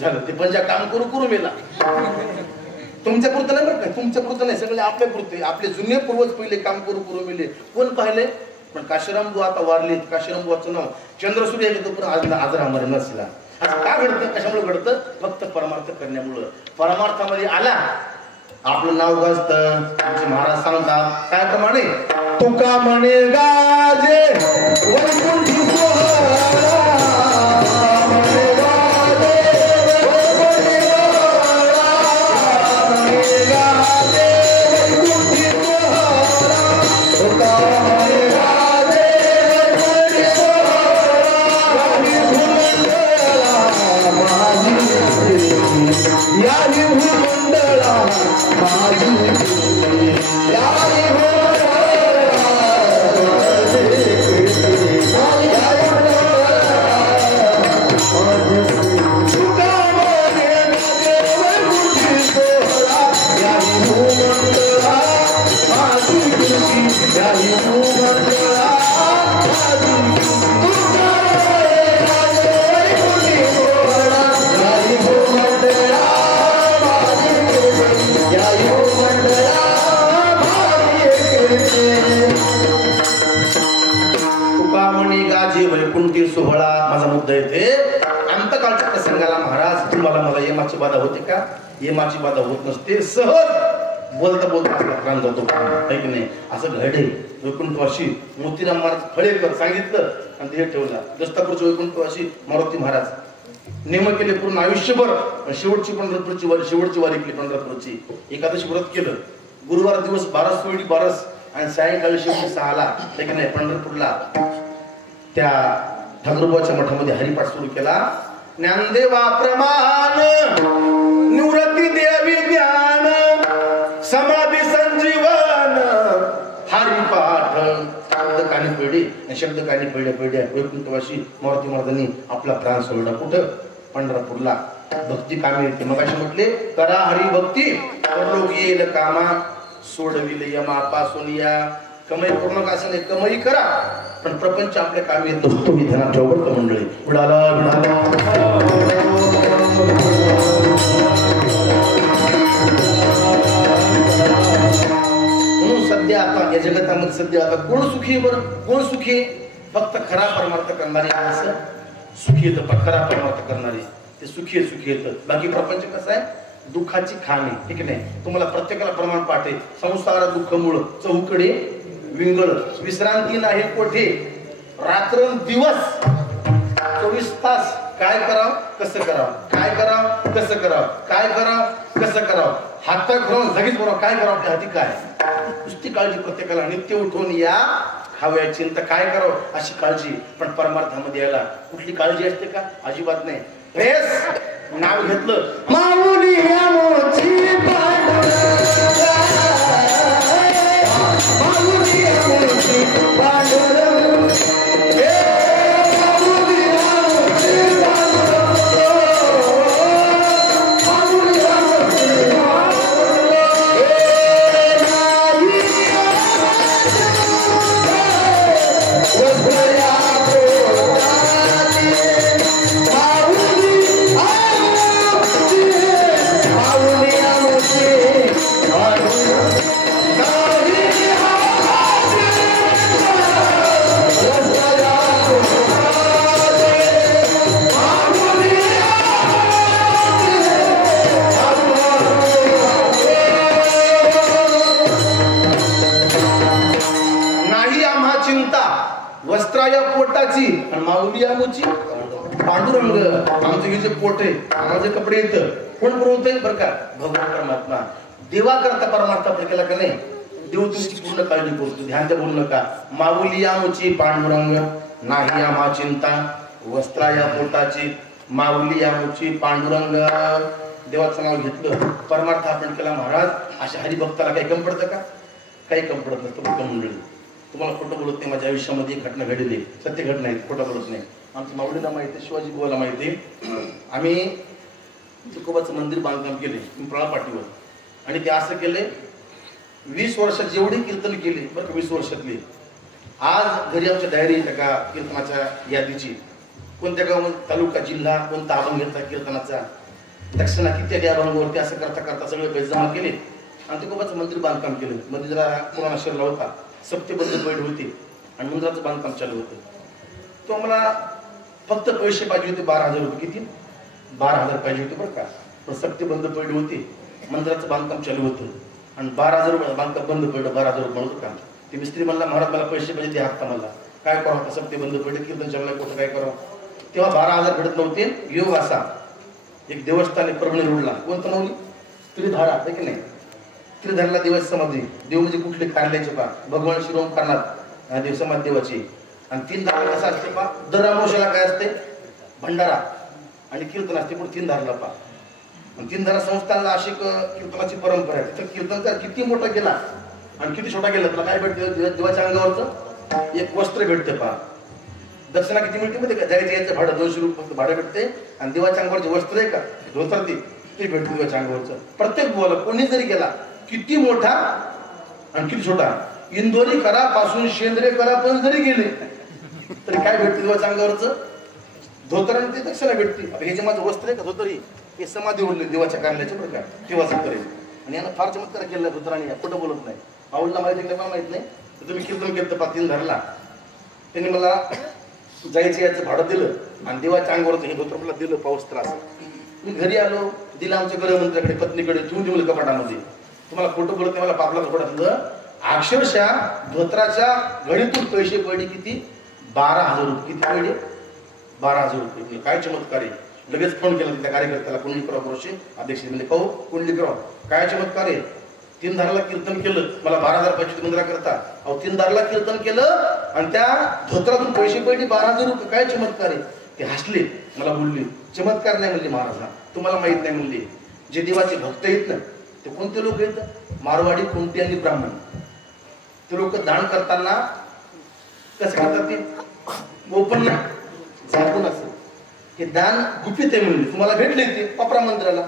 झालं ते पंजा काम करू मेला तुमच्या पुरतं नाही बरं काय तुमच्या पुरतं नाही सगळे आपल्या पुरते आपले जुने पूर्वज पहिले काम करू मेले कोण पाहिले पण काशीराम बुवा आता वारले काशीराम बुवाचं नाव चंद्रसूर्य येतो पण आज रामरे नसला असं का घडतं कशामुळे घडतं फक्त परमार्थ करण्यामुळं परमार्थामध्ये आला आपलं नाव गाजतं आमचे महाराज सांगतात काय प्रमाणे तुका म्हणे गाजे वैकुंठी सोहळा मुद्दा येते अंतकाळच्या प्रसंगाला महाराज तुम्हाला मला यमाची बाधा होते का? यमाची बाधा होत नसते. सहज बोलता बोलता आपला प्राण जातो आहे की नाही. असं घडे वैकुंठवासी मोतीराम महाराज फळेकर सांगितलं आणि ते ठेवला. दस्तापूरचे वैकुंठवासी मारुती महाराज नेम केले पूर्ण आयुष्यभर. शेवटची पंढरपूरची वारी, शेवटची वारी केली पंढरपूरची. एकादशी व्रत केलं. गुरुवार दिवस 12 सोळी 12 आणि सायंकाळी शेवटी 6ला आहे की नाही पंढरपूरला त्या ठाकूरबाच्या मठामध्ये हरिपाठ सुरू केला. ज्ञानदेवा प्रमाण निवृत्ती देवी ज्ञान समाधी संजीवन हरिपाठ शब्द कानी पिढी शब्द कानी पिढ्या वैकुंठवासी मारुती महाराजांनी आपला प्राण सोडला. कुठं? पंढरपूरला. भक्ती कामी येते. मग असे म्हटले करा हरी भक्ती लोक येईल कामा सोडविल यमापासून या. कमाई पूर्ण का असं नाही, कमाई करा पण प्रपंच आपल्या कामी येतो. तुम्ही धना ठेवर का मंडळी उडाला सध्या आता या जगतामध्ये सध्या आता कोण सुखी आहे बरं? कोण सुखी आहे? फक्त खरा परमार्थ करणारे माणसं सुखी येतं. पण खरा परमार्थ करणारे ते सुखी येतं. बाकी प्रपंच कसं आहे? दुःखाची खाणी ठीक नाही. तुम्हाला प्रत्येकाला प्रमाण पाठ आहे. संसार दुःख मूळ चौकडे विंगळ विश्रांती नाही कोठे रात्र दिवस 24 तास काय करावं कसं करावं, काय करावं कसं करावं, काय करावं कसं करावं, हात घालून जागीच बरोबर काय करावं आपल्या हाती काय. नुसती काळजी प्रत्येकाला. नित्य उठून या खाव्या चिंता काय करावं अशी काळजी. पण परमार्थामध्ये यायला कुठली काळजी असते का? अजिबात नाही. बेस नाव घेतलं माऊली पांडुरंग आमचे हे जे पोट आहे आमचे कपडे येतं कोण पुरवतंय बरं का? भगवान परमात्मा. देवा करता परमार्थ आपण केला का नाही देव तुमची पूर्ण काळजी करतो. ध्यान द्या बोलू नका. माऊली आमची पांडुरंग नाही आम्हा चिंता वस्त्रा या पोटाची माऊली आमची पांडुरंग. देवाचं नाव घेतलं परमार्थ आपण केला महाराज. अशा हरिभक्ताला काही कम पडतं का? काही कम पडत नसतं. मंडळी तुम्हाला खोटं बोलत नाही. माझ्या आयुष्यामध्ये एक घटना घडली सत्य घटना आहे खोटं बोलत नाही. आमच्या माऊलीला माहिती आहे, शिवाजी बुवाला माहिती आहे. आम्ही तुकोबाचं मंदिर बांधकाम केले पिंपळा पाटीवर आणि ते असं केले 20 वर्षात जेवढी कीर्तन केली बरं का 20 वर्षातली. आज घरी आमच्या डायरी येतं का कीर्तनाच्या यादीची कोणत्या गावामध्ये तालुका जिल्हा कोणता अभंग घेतला कीर्तनाचा दक्षिणा किती त्या अभंगावरती असं करता करता सगळे पैसे जमा केले आणि तुकोबाचं मंदिर बांधकाम केलं. मंदिर जरा पुराणा शहरला होता. सप्तेबंद बैठ होती आणि मंदिराचं बांधकाम चालू होतं. तो मला फक्त पैसे पाहिजे होते 12,000 रुपये. किती? 12,000 पाहिजे होते बरं का. पण सप्तेबंद पैड होती मंदिराचं बांधकाम चालू होतं आणि 12,000 रुपये बांधकाम बंद पडलं. 12,000 रुपये म्हणत का ते मिस्त्री म्हणला महाराज मला पैसे पाहिजे ते हात मला काय करावं आता सप्तेबंद पैड कीर्तन चालू कुठं काय करावं. तेव्हा 12,000 भेटत नव्हते. योग असा एक देवस्थान आहे परभणी रोडला कोणतं माऊली त्रिधारा आहे की नाही. त्रिधारला देवाची समाधी. देव म्हणजे कुठले कार्यालयाचे पा भगवान श्री ओंकारनाथ देव समाधी देवाची. आणि 3 धारला कसं असते पा दर अमावस्येला काय असते भंडारा आणि कीर्तन असते पण 3 धारला पा. 3 धारा संस्थानला अशी कीर्तनाची परंपरा आहे. तिथं कीर्तन किती मोठा केला आणि किती छोटा केला त्याला काय भेटते देवाच्या अंगावरचं एक वस्त्र भेटते पा. दक्षिणा किती मिळते माहिती का? जायचं यायचं भाडं 200 रुपये भाडं भेटते आणि देवाच्या अंगावरचे वस्त्र आहे का धोतर ते भेटते देवाच्या अंगावरचं. प्रत्येक बोला कोणी जरी गेला किती मोठा आणि किती छोटा इंदोरी करा पासून शेंद्रे करा पण जरी गेले तरी काय भेटते देवाच्या अंगावरचं धोतर आणि ते दक्षिणा भेटते. आता हे जे माझं वस्त्र आहे का धोतरी हे समाधी उरले देवाच्या कार्यालयाचे बरं का तेव्हाच करेल. आणि यांना फार चमत्कार केला धोतराने खोटं बोलत नाही. माऊलीला माहिती मला माहित नाही. तुम्ही कीर्तन केलं पा 3 धारला त्यांनी मला जायचं याचं भाडं दिलं आणि देवाच्या अंगावरचं हे धोत्रपला दिलं पाऊस त्रास. मी घरी आलो, दिलं आमच्या गृहमंत्र्याकडे, पत्नीकडे, ठेवून दिलं कपाटामध्ये. तुम्हाला फोटो कळत मला पापला कपाटातलं अक्षरशः धोत्राच्या घडीतून पैसे पडले किती 12,000 रुपये. किती पडले 12,000 रुपये. काय चमत्कार आहे. लगेच फोन केला त्या कार्यकर्त्याला, कुंडली करावं बरोबर अध्यक्ष म्हणजे कहो कुंडली करावं. काय चमत्कार आहे. 3 दाराला कीर्तन केलं, मला 12,000 पैसे मंदिरा करता. अहो 3 दाराला कीर्तन केलं आणि त्या धोत्रातून पैसे पडले 12,000 रुपये. काय चमत्कार आहे. ते हसले, मला बोलले चमत्कार नाही म्हणले महाराज, तुम्हाला माहित नाही म्हणले. जे देवाचे भक्त आहेत ना ते कोणते लोक आहेत, मारवाडी, कुंटी आणि ब्राह्मण. ते लोक दान करताना कसं करतात, ते ओपन नाही, झाकून असं. हे दान गुपित आहे म्हणले. तुम्हाला भेटले ते वापरा मंदिराला.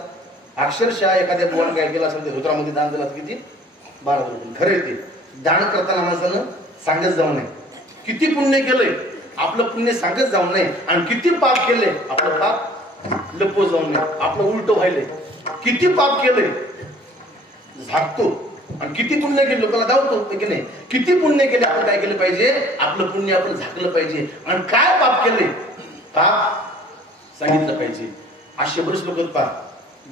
अक्षरशः एखाद्या बुवाने काय केलं असेल ते धोत्रामध्ये दान दिलं किती 12,000 रुपये. खरं आहे ते. दान करताना माणसानं सांगत जाऊ नये किती पुण्य केलंय, आपलं पुण्य सांगत जाऊ नये. आणि किती पाप केलंय, आपलं पाप लपव जाऊ नये. आपलं उलट व्हायलंय. किती पाप केलंय झाकतो आणि किती पुण्य केले लोकांना दावतो की नाही. किती पुण्य केले आपण काय केलं पाहिजे, आपलं पुण्य आपण झाकलं पाहिजे. आणि काय पाप केले, पाप सांगितलं पाहिजे. असे बरेच लोक पहा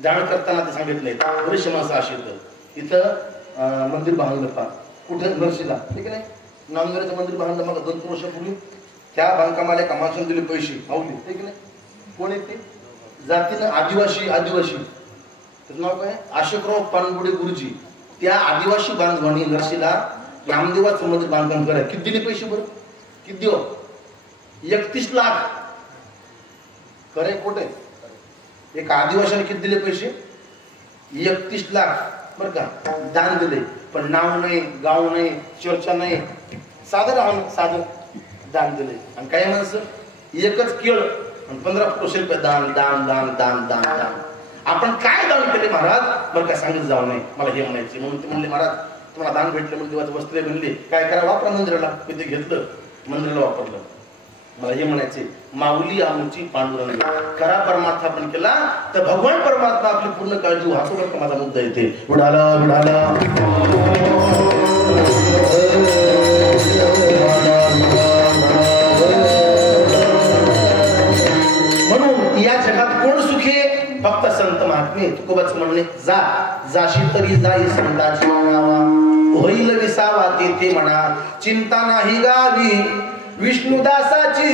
दान करताना ते सांगितलं नाही. बरेचसे माणसं असे येतं. इथं मंदिर बांधलं पहा कुठं नरशीला, ठीक आहे नाही, नामदेवाचं मंदिर बांधलं मग 2-3 वर्षापूर्वी. त्या बांधकामाला एका माणसाने दिले पैसे माऊली, ठीक नाही. कोण आहे ते, जातीनं आदिवासी. त्याचं नाव काय, अशोकराव पानगुडे गुरुजी. त्या आदिवासी बांधवांनी नरशीला नामदेवाचं मंदिर बांधकाम करायला किती दिले पैसे बरं, किती देव 31 लाख. खरे खोटे, एक आदिवासीने किती दिले पैसे 31 लाख बरं का. दान दिले पण नाव नाही, गाव नाही, चर्चा नाही, साधं राहून साधं दान दिले. आणि काही माणसं एकच केळ आणि 15 शिल्प दान दान दान दान दान दान. आपण काय दान केले महाराज बरं का सांगत जाऊ नये. मला हे म्हणायचे म्हणून ते म्हणले महाराज तुम्हाला दान भेटलं म्हणजे देवाचं वस्त्र म्हणले काय करा वापरा मंदिराला. मी ते घेतलं मंदिराला वापरलं. मला हे म्हणायचे माऊली आमची पांडुरंग खरा परमार्थ आपण केला तर भगवान परमात्मा आपली पूर्ण काळजी वाहतो. बरं का माझा मुद्दा येते. विढाला विढाला म्हणून या जगात कोण सुखे, फक्त संत महात्मे. तुकोबाच म्हणणे जा जाशी तरी जाई संताची म्हणावा, होईल विसावा ते म्हणा, चिंता नाही गावी विष्णुदासाची.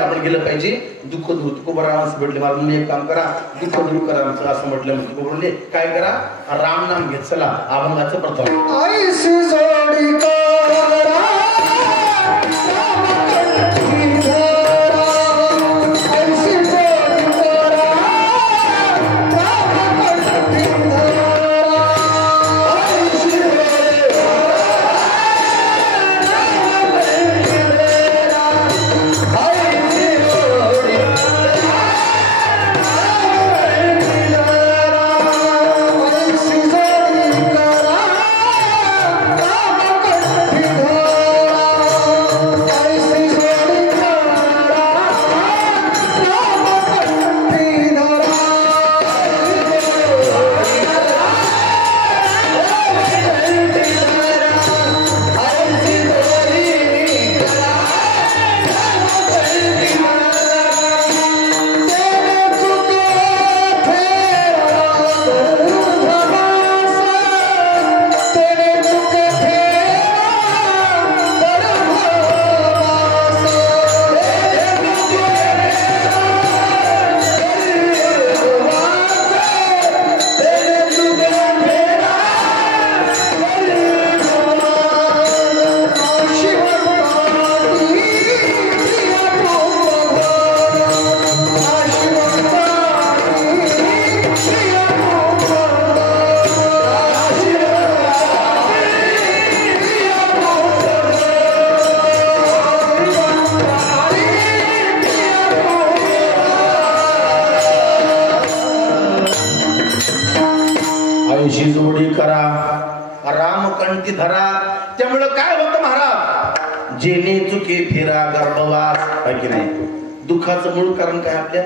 आपण गेलं पाहिजे दुःख दूर. तुकोबरावांस भेटले मला म्हणले एक काम करा दुःख दूर करा असं म्हटलं. तुकोबा म्हणले काय करा, राम नाम घेत चला अभंगाचं प्रथम. ऐसी जोडी करा जोडी करा रामकंठी धरा. त्यामुळे काय होतं महाराज, जेणे चुके फिरा गर्भवास. काय की नाही, दुःखाचं मूळ कारण काय आपल्या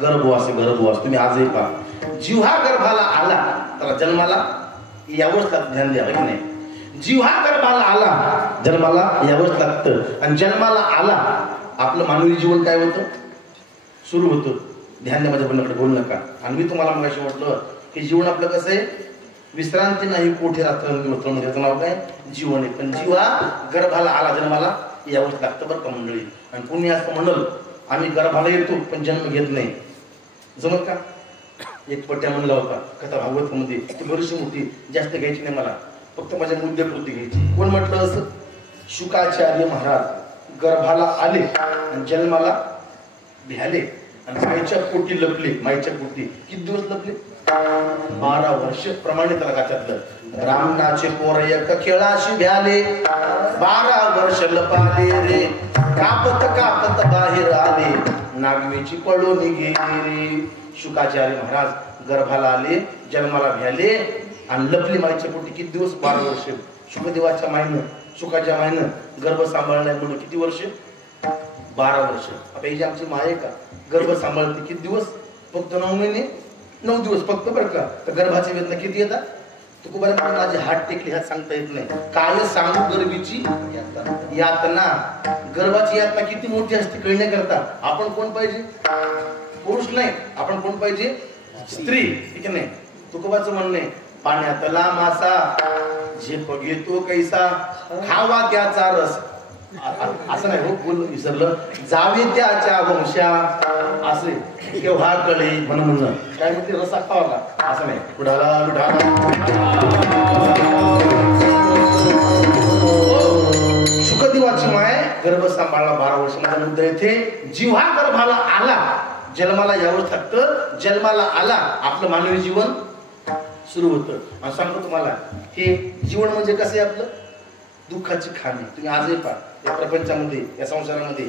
गर्भवास. तुम्ही आजही पहा, जीव हा गर्भाला आला तर जन्माला यावंच ध्यान द्या की नाही. जीव हा गर्भाला आला जन्माला यावंच लागतं. आणि जन्माला आला आपलं मानवी जीवन काय होतं सुरू होतं. ध्यान द्या माझ्या बोलण्याकडे, बोलू नका. आणि मी तुम्हाला मगाशी म्हटलं की जीवन आपलं कसं आहे, विश्रांती नाही कोठे राहतं, त्याचं नाव काय जीवन आहे. पण जीव हा गर्भाला आला जन्माला यावंच लागतं बरं का मंडळी. आणि कोणी असं म्हणल आम्ही गर्भाला येतो पण जन्म घेत नाही, जमत का? एक पट्ट्या म्हणला होता कथा भागवत मध्ये, ती बरीचशी मोठी, जास्त घ्यायची नाही मला, फक्त माझ्या मुद्द्यापुरती घ्यायची. कोण म्हटलं असं? शुकाचार्य महाराज गर्भाला आले आणि जन्माला भ्याले आणि माईच्या पोटी लपले. माईच्या पोटी किती दिवस लपले? 12 वर्ष. प्रमाणित त्यातलं ब्राह्मणाचे पोर एक खेळाशी भ्याले, 12 वर्ष लपाले रे, कापत कापत बाहेर आले, नागवेची पळून गेले. शुकाचार्य महाराज गर्भाला आले, जन्माला भ्याले आणि लपले माईच्या पोटी. किती दिवस? 12 वर्ष. शुकदेवाच्या माईनं, शुकाच्या माईनं गर्भ सांभाळण्या म्हणून किती वर्ष? 12 वर्ष. आता ही जी आमची माय आहे का, गर्भ सांभाळते किती दिवस? फक्त 9 महिने 9 दिवस फक्त बरं का. तर गर्भाची वेदना किती येतात? तुकोबा माझे हात टेकले ह्यात सांगता येत नाही. काय सांगू गर्भीची यातना, गर्भाची यातना किती मोठी असते कळण्याकरता आपण कोण पाहिजे? पुरुष नाही, आपण कोण पाहिजे? स्त्री. ठीक आहे नाही? तुकोबाचं म्हणणे पाण्यातला मासा झेप घेतो कैसा, खावा त्याचा रस. असं नाही हो, बोल विसरलं. जावे त्याच्या वंशा असे केव्हा कळे म्हणून काय म्हणते, रसा खावा का? असं नाही. बुढाला शुकदेवाची माय गर्भ सांभाळला 12 वर्ष. माझा मुद्दा येथे, जिव्हा गर्भाला आला जन्माला यावं लागतं. जन्माला आला आपलं मानवी जीवन सुरू होतं. आणि सांगतो तुम्हाला, हे जीवन म्हणजे कसं आहे आपलं? दुःखाची खाणी. तुम्ही आजही पहा या प्रपंचामध्ये, या संसारामध्ये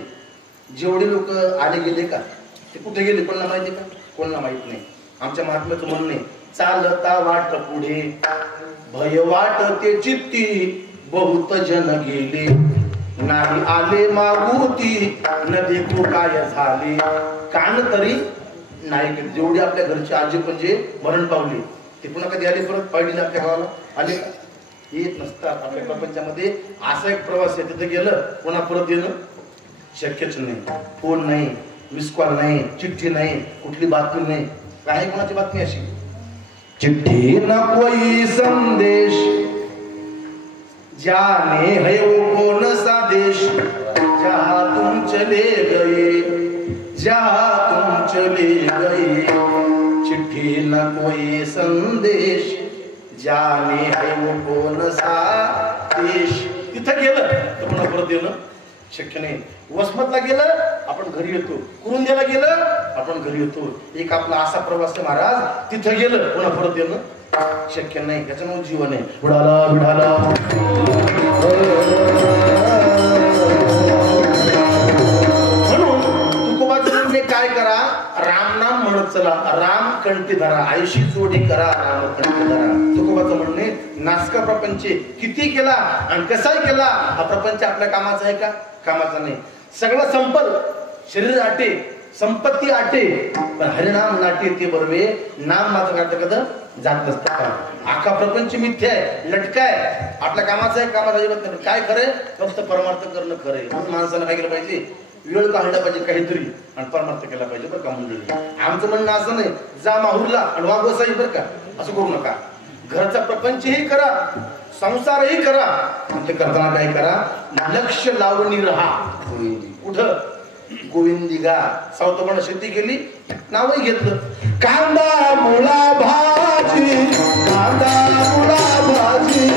जेवढे लोक आले गेले का, ते कुठे गेले कोणाला माहिती का? कोणाला माहित नाही. आमच्या महात्म्याचं म्हणणे, चालता वाट पुढे भय वाटते चित्ती, बहुत जन गेले नाही आले मागुती, न देखो काय झाले, कान तरी नाही केले. जेवढे आपल्या घरचे आजी म्हणजे मरण पावले ते पुन्हा कधी आले परत पाहिजे आपल्या गावाला? आले का? येत नसतात. आपल्या प्रपंचामध्ये असा एक प्रवास आहे, तिथे गेलं पुन्हा परत येणं शक्यच नाही. फोन नाही, मिस कॉल नाही, चिठ्ठी नाही, कुठली बातमी नाही. काय कोणाची बातमी अशी? चिट्ठी न कोई संदेश, जाने है वो कौन सा देश, जहाँ तुम चले गए, जहाँ तुम चले गए. चिट्ठी न कोई संदेश, जाने है वो कौन सा देश. तिथं गेलं तर पुन्हा परत येणं शक्य नाही. वसमतला गेलं आपण घरी येतो, कुरुंद्याला गेलं आपण घरी येतो. एक आपला असा प्रवास आहे महाराज, तिथं गेलं पुन्हा परत येणं शक्य नाही. त्याच्यामुळे जीवन आहे. बुडाला बिडाला म्हणून तुकोबाचं म्हणजे काय करा, राम नाम म्हणत चला, राम कंठी धरा, आईशी जोडी करा, राम कंठी धरा. तुकोबाचं म्हणणे, नासका प्रपंच किती केला आणि कसाही केला, हा प्रपंच आपल्या कामाचा आहे का? कामाचा नाही. सगळं संपल, शरीर आटे, संपत्ती आटे, पण हरिनाम नाटे ते बरोबर. नाम मात्र नाटक कधी जात नसतं का? आखा प्रपंच मिथ्या आहे, लटकाय. आपल्या कामाचं आहे, कामाचा अजिबात नाही. काय खरंय? फक्त परमार्थ करणं खरंय. म्हणून माणसानं काय केलं पाहिजे? वेळ काढला पाहिजे काहीतरी आणि परमार्थ केला पाहिजे बरं का मंडळी. आमचं म्हणणं असं नाही जा माहूरला आणि वागोसाई बरं का, असं करू नका. घरचा प्रपंचही करा, संसारही करा, ते करताना काय करा, लक्ष लावणी राहा. कुठं? गोविंदी गा. सावतपणा शेती केली, नावही घेतलं. कांदा मुळा भाजी, कांदा मुळा भाजी,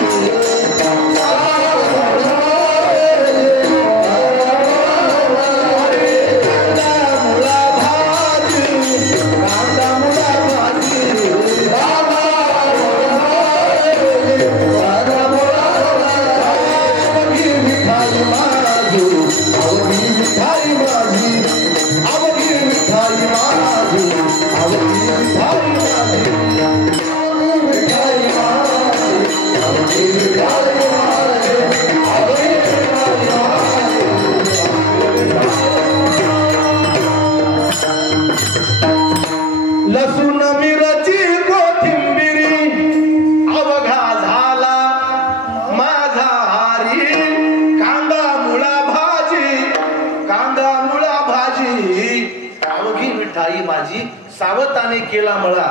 माझी सावताने केला मला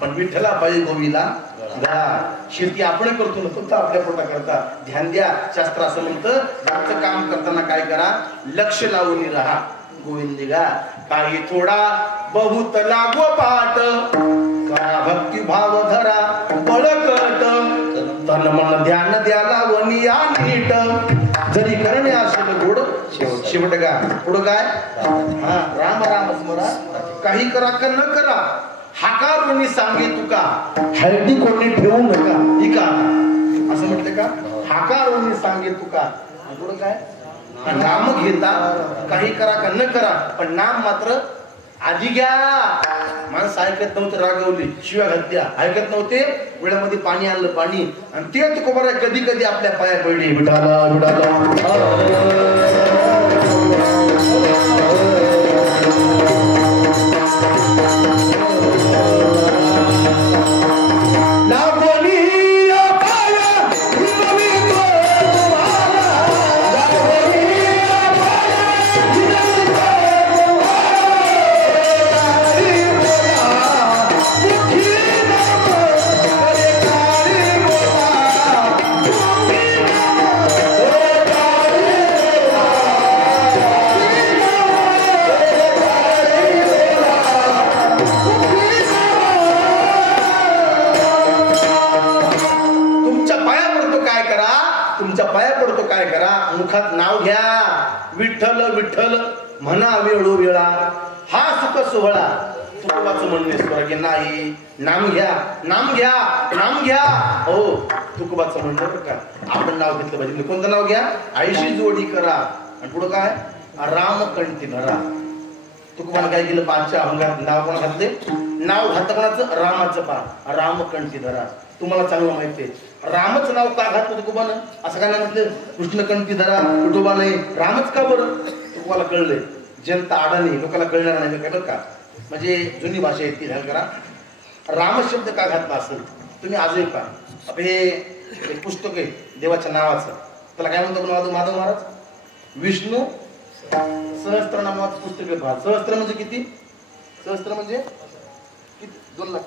पण विठ्ठला पायी गोवीला शेती आपण करतो ना फक्त आपल्या पोटा करता ध्यान द्या. शास्त्र असं म्हणतं घरचं काम करताना काय करा लक्ष लावून राहा. गोविंदिगा काही थोडा बहुत लागो पाठ करा भक्ती भाव धरा बळकट तन मन ध्यान द्या लावनिया नीट जरी करणे असेल गोड शेवट का पुढं काय हा राम राम स्मरा काही करा का न करा हाकारुनी सांगे तुका हळदी कोणी ठेवू नका इका असं म्हटलं का हाकारुनी सांगे तुका पुढं काय नाम घेता काही करा का न करा पण नाम मात्र आधी घ्या. माणसं ऐकत नव्हतं रागवली शिव्या घातल्या ऐकत नव्हते वेळामध्ये पाणी आणलं पाणी आणि ते तुकोबार कधी कधी आपल्या पाया पडली विठाला विठाला मुखात नाव घ्या विठ्ठल विठ्ठल म्हणा वेळोवेळा हा सुख सोहळा. तुकोबाचं म्हणणे स्वर्ग नाही नाम घ्या नाम घ्या नाम घ्या. हो तुकोबाचं म्हणणं बरं का आपण नाव घेतलं पाहिजे. कोणतं नाव घ्या आईशी जोडी करा आणि पुढं काय रामकंठी धरा. तुकोबानं काय केलं पाचच्या अभंगात नाव कोणा घातले नाव घातलं कोणाचं रामाचं पा रामकंठी धरा. तुम्हाला चांगलं माहिती आहे रामच नाव का घातलं तुकोबानं असं काय नाही म्हटलं कृष्णकंठी धरा विठोबा नाही रामच का बरं तुकोबाला कळलंय जनता अडाणी लोकांना कळणार नाही काय बरं का म्हणजे जुनी भाषा आहे ती ध्यान करा. राम शब्द का घातला असेल तुम्ही आजही पहा. हे पुस्तक आहे देवाच्या नावाचं त्याला काय म्हणतो माधव महाराज विष्णू सहस्त्रनामाचं पुस्तक आहे पहा. सहस्त्र म्हणजे किती सहस्त्र म्हणजे किती 2 लाख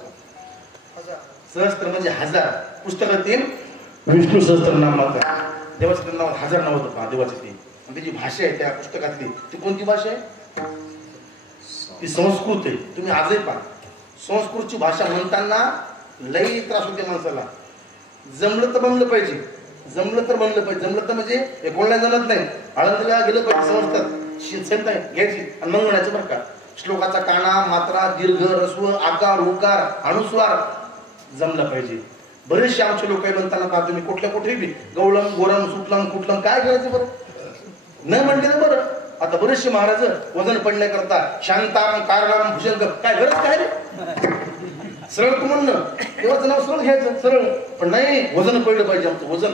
सहस्त्र म्हणजे 1000 पुस्तकातील विष्णू सहस्त्रनामाचा देवाचं नाव 1000 नाव होतं पहा देवाचं ते आणि त्याची भाषा आहे त्या पुस्तकातली ती कोणती भाषा आहे ती संस्कृत आहे. तुम्ही आजही पहा संस्कृतची भाषा म्हणताना लई त्रास होते माणसाला. जमलं तर म्हणलं पाहिजे जमलं तर म्हणलं पाहिजे जमलं तर म्हणजे हे कोणाला जमत नाही आळंदीला गेलं पाहिजे समजतात घ्यायची आणि मग म्हणायचं बरं का. श्लोकाचा काना मात्रा दीर्घ रस्व आकार उकार अनुस्वार जमलं पाहिजे. बरेचसे आमचे लोक म्हणताना पहा तुम्ही कुठे बी गवळम गोरम सुटलम कुठलम काय करायचं बरं न म्हणले ना बरं. आता बरेचसे महाराज वजन पडण्याकरता शांताम कारणाम भुजंग काय गरज काय रे सरळ तू म्हणणं देवाचं नाव सरळ घ्यायचं सरळ पण नाही वजन पडलं पाहिजे आमचं वजन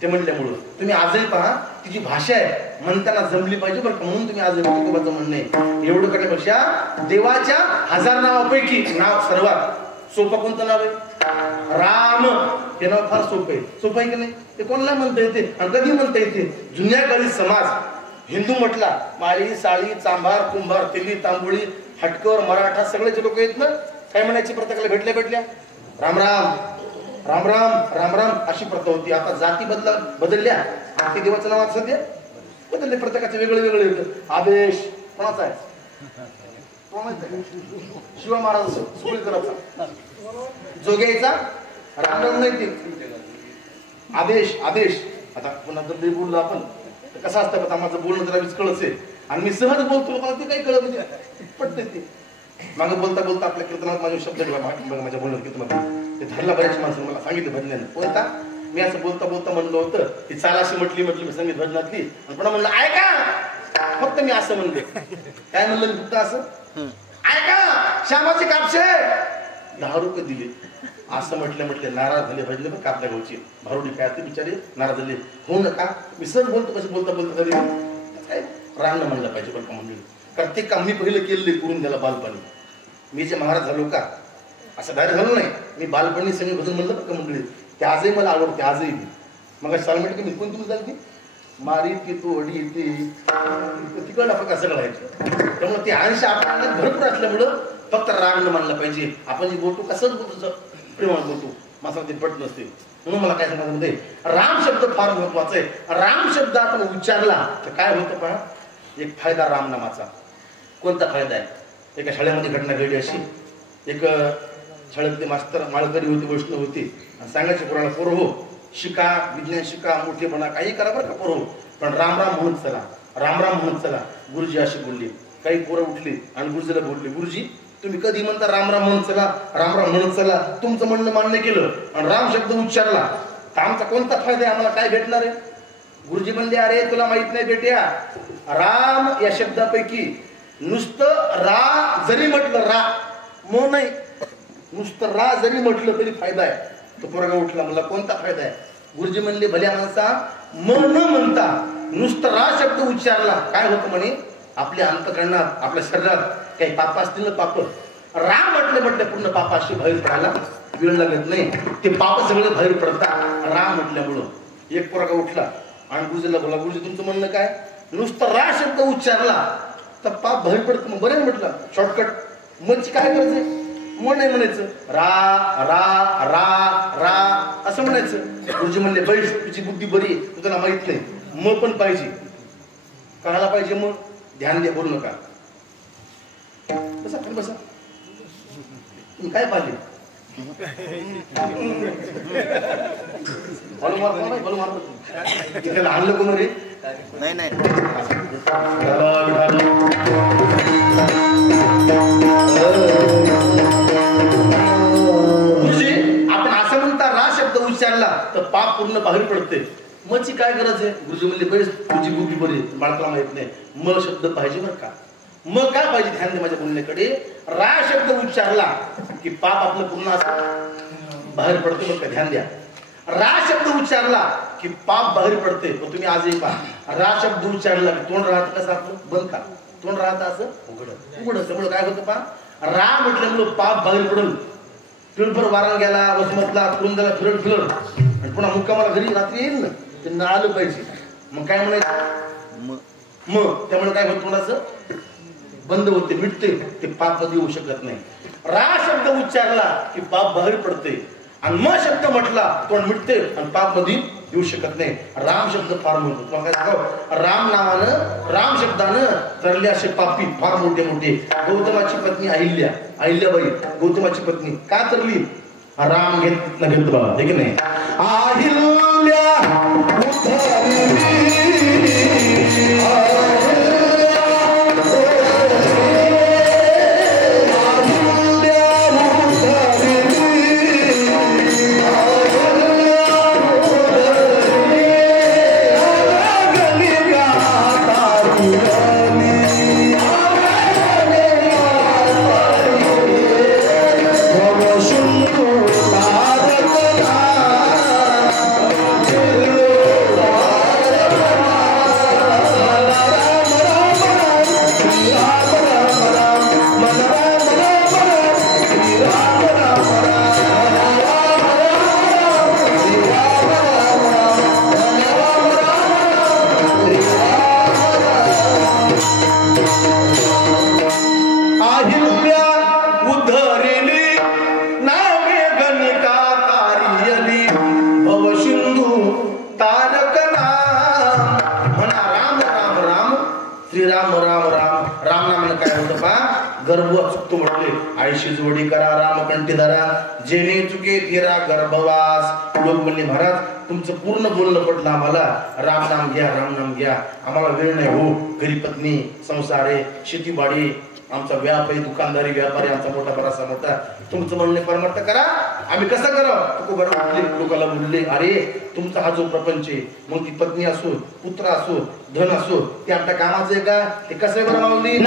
ते म्हणल्यामुळं. तुम्ही आजही पहा तिची भाषा आहे म्हणताना जमली पाहिजे बरं म्हणून तुम्ही आज तुकोबाचं म्हणणं आहे एवढं करण्यापेक्षा देवाच्या 1000 नावापैकी नाव सर्वात सोपं कोणतं नाव आहे राम. हे नाव फार सोपं आहे की नाही. ते कोणाला म्हणता येते आणि कधी म्हणता येते. जुन्या काळी समाज हिंदू म्हटला माळी साळी चांभार कुंभार तेली तांबोळी हटकर मराठा सगळेचे लोक आहेत ना काय म्हणायची प्रत्येकाला भेटल्या राम राम राम राम राम राम अशी प्रथा होती. आता जाती बदलल्या आणि ते देवाचं नाव सध्या बदलले प्रत्येकाचं वेगळं येतं. आदेश कोणाचा आहे शिवा महाराज सुळीकराचा जोग्याचा रामराम नाही ते आदेश आदेश. आता पुन्हा जर बोललो आपण कसं असतं का माझं बोलणं जरा विस्कळच आहे आणि मी सहज बोलतो मला ते काही कळत म्हणजे पटते ते मागं बोलता बोलता आपल्या कीर्तनात माझे शब्द बघा माझ्या बोलण्यात कीर्तनात ते धरला बऱ्याच माणसाने मला सांगितलं भजनानं कोणता मी असं बोलता बोलता म्हणलं होतं ती चाल अशी म्हटली मी संगीत भजनातली आणि पुन्हा म्हणलं ऐका फक्त मी असं म्हणले काय म्हणलं मी फक्त असं ऐका श्यामाचे कापशे 10 रुपये दिले असं म्हटलं नाराज झाले भजले पण आपल्या गावची भारुडी काय ते बिचारे नाराज झाले होऊ नका मी सहज बोलतो कसं बोलता बोलता तरी काय रान म्हणलं पाहिजे पण मंडळी कारण ते काम मी पहिलं केलेलं करून द्याला बालपणी मी जे महाराज झालो का असं डायरेक्ट झालो नाही मी बालपणी सगळे भजन म्हणलं का मंडळी ते आजही मला आवडते आजही मग साल म्हटलं की मी कोण तुम्ही झाली मारी ती तोडी ती तिकडं आपण कसं घालायचं त्यामुळे ते अंश आपल्याला भरपूर असल्यामुळं फक्त राग न मानला पाहिजे. आपण जे बोलतो कसं बोलतो प्रेमाने बोलतो माझा ते पट नसते. म्हणून मला काय सांगायचं म्हणते राम शब्द फार महत्वाचा आहे. राम शब्द आपण उच्चारला तर काय होतं पहा एक फायदा राम नामाचा. कोणता फायदा आहे? एका शाळेमध्ये घटना घडली अशी. एक शाळेतले मास्तर माळकरी होते वैष्णव होते आणि सांगायचे पोराला पोर हो शिका विज्ञान शिका मोठेपणा काही करा बरं का पोर हो पण राम राम म्हणत चला राम राम म्हणत चला. गुरुजी अशी बोलली. काही पोरं उठली आणि गुरुजीला बोलले गुरुजी तुम्ही कधी म्हणता राम राम म्हणत चला राम राम म्हणत चला. तुमचं म्हणणं मान्य केलं आणि राम शब्द उच्चारला तर आमचा कोणता फायदा आहे? आम्हाला काय भेटणार आहे? गुरुजी म्हणले अरे तुला माहित नाही बेट्या राम या शब्दापैकी नुसतं रा जरी म्हटलं रा म नाही नुसतं रा जरी म्हटलं तरी फायदा आहे. तो पोरगा उठला मला कोणता फायदा आहे? गुरुजी म्हणले भल्या माणसा म न म्हणता नुसतं रा शब्द उच्चारला काय होतं म्हणे आपल्या अंतकरणात आपल्या शरीरात काही पाप असतील ना पाप रा म्हटलं पूर्ण पापाशी बाहेर पडायला वेळ लागत नाही. ते पाप सगळे बाहेर पडतात रा म्हटल्यामुळं. एक पोरगा उठला आणि गुरुजीला बोला गुरुजी तुमचं म्हणणं काय? नुसतं रा शब्द उच्चारला तर पाप बाहेर पडतं. मग बरं म्हटलं शॉर्टकट मग काय करायचं? मग नाही म्हणायचं रा रा रा रा असं म्हणायचं. गुरुजी म्हणले बैठ तुझी बुद्धी बरी तू तुला माहित नाही मग पण पाहिजे करायला पाहिजे. मग ध्यान द्या बोलू नका बसा खाली बसा. तुम्ही काय पाहिजे इथे आणलं कोण रे? नाही नाही गुरुजी आपण असं म्हणता रा शब्द उच्चारला तर पाप पूर्ण बाहेर पडते. मची काय गरज आहे? गुरुजी म्हणले बरेच तुझी बुद्धी बरी बाळकाला माहित नाही म शब्द पाहिजे बरं का. मग काय पाहिजे? ध्यान दे माझ्या बोलण्याकडे. रा शब्द उच्चारला की पाप आपलं पूर्ण असं बाहेर पडते बरं का. ध्यान द्या. रा शब्द उच्चारला की पाप बाहेर पडते. पण तुम्ही आजही पहा रा शब्द उच्चारला की तोंड राहत कसं आपलं बंद का तोंड राहत असं उघड उघड. त्यामुळे काय होतं पहा रा म्हटल्यामुळं पाप बाहेर पडल. पिळभर वारा गेला वसमतला कुरुंदाला फिरड फिरड आणि पुन्हा मुक्कामाला घरी रात्री येईल ना त्यांना आलं पाहिजे. मग काय म्हणायचं मग त्यामुळे काय होत थोडंसं बंद होते मिटते ते पाप मध्ये येऊ शकत नाही. रा शब्द उच्चारला की पाप बाहेर पडते आणि म शब्द म्हटला तोंड मिटते आणि पाप मध्ये येऊ शकत नाही. राम शब्द फार मोठा काय सांगावं राम नावानं राम शब्दानं तरले असे पापी फार मोठे मोठे. गौतमाची पत्नी अहिल्याबाई गौतमाची पत्नी का तरली? राम घेत बाबा हे की नाही. अहिल्या आईशी जोडी करा रामकंठी धरा जेणे चुके तेरा गर्भवास. लोक म्हणले महाराज तुमचं पूर्ण बोलणं पडलं आम्हाला. राम नाम घ्या आम्हाला वेळ नाही हो. घरी पत्नी संसार आहे शेतीबाडी आमचा व्याप आहे दुकानदारी व्यापारी आमचा मोठा बराचसा मोठा. तुमचं म्हणणे परमार्थ करा आम्ही कसं करावं? तुको बरोबर लोकांना बोलले अरे तुमचा हा जो प्रपंच आहे मग ती पत्नी असो पुत्र असो धन असो ते आपल्या कामाचं आहे का? ते कसं आहे बरं माऊली?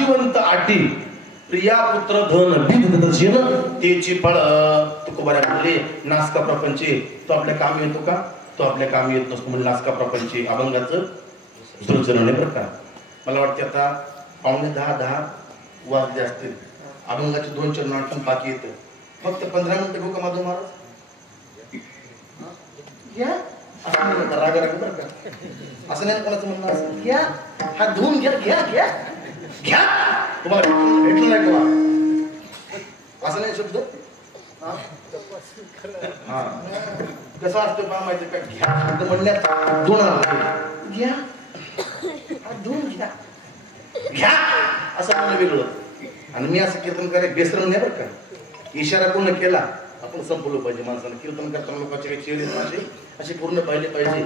नाशिवंत आटी प्रिया पुत्र धन बिद जेन तेची फळ तुकोबाऱ्या म्हणले नासका प्रपंचे तो आपल्या कामी येतो का तो आपल्या कामी येत नसतो म्हणजे नासका प्रपंचे अभंगाचं सृजन बरं का. मला वाटते आता 9:10 वाजले असतील. अभंगाचे 2 चरण आणखी बाकी येतं. फक्त 15 मिनिटं घेऊ का माधव महाराज घ्या असं नाही राग राग बरं का असं नाही कोणाचं म्हणणं असं घ्या हा धुवून घ्या घ्या घ्या घ्या तुम्हाला भेटलं नाही का असं नाही शब्द हा कसं असतं पहा माहिती का घ्या शब्द म्हणण्यात 2 अर्थ घ्या हा धुवून घ्या घ्या असं म्हणणं वेगळं आणि मी असं कीर्तन करायला बेसरण नाही बरं का. इशारा पूर्ण केला आपण संपवलं पाहिजे माणसानं. कीर्तन करताना लोकांचे काही चेहरे असे पूर्ण पाहिले पाहिजे.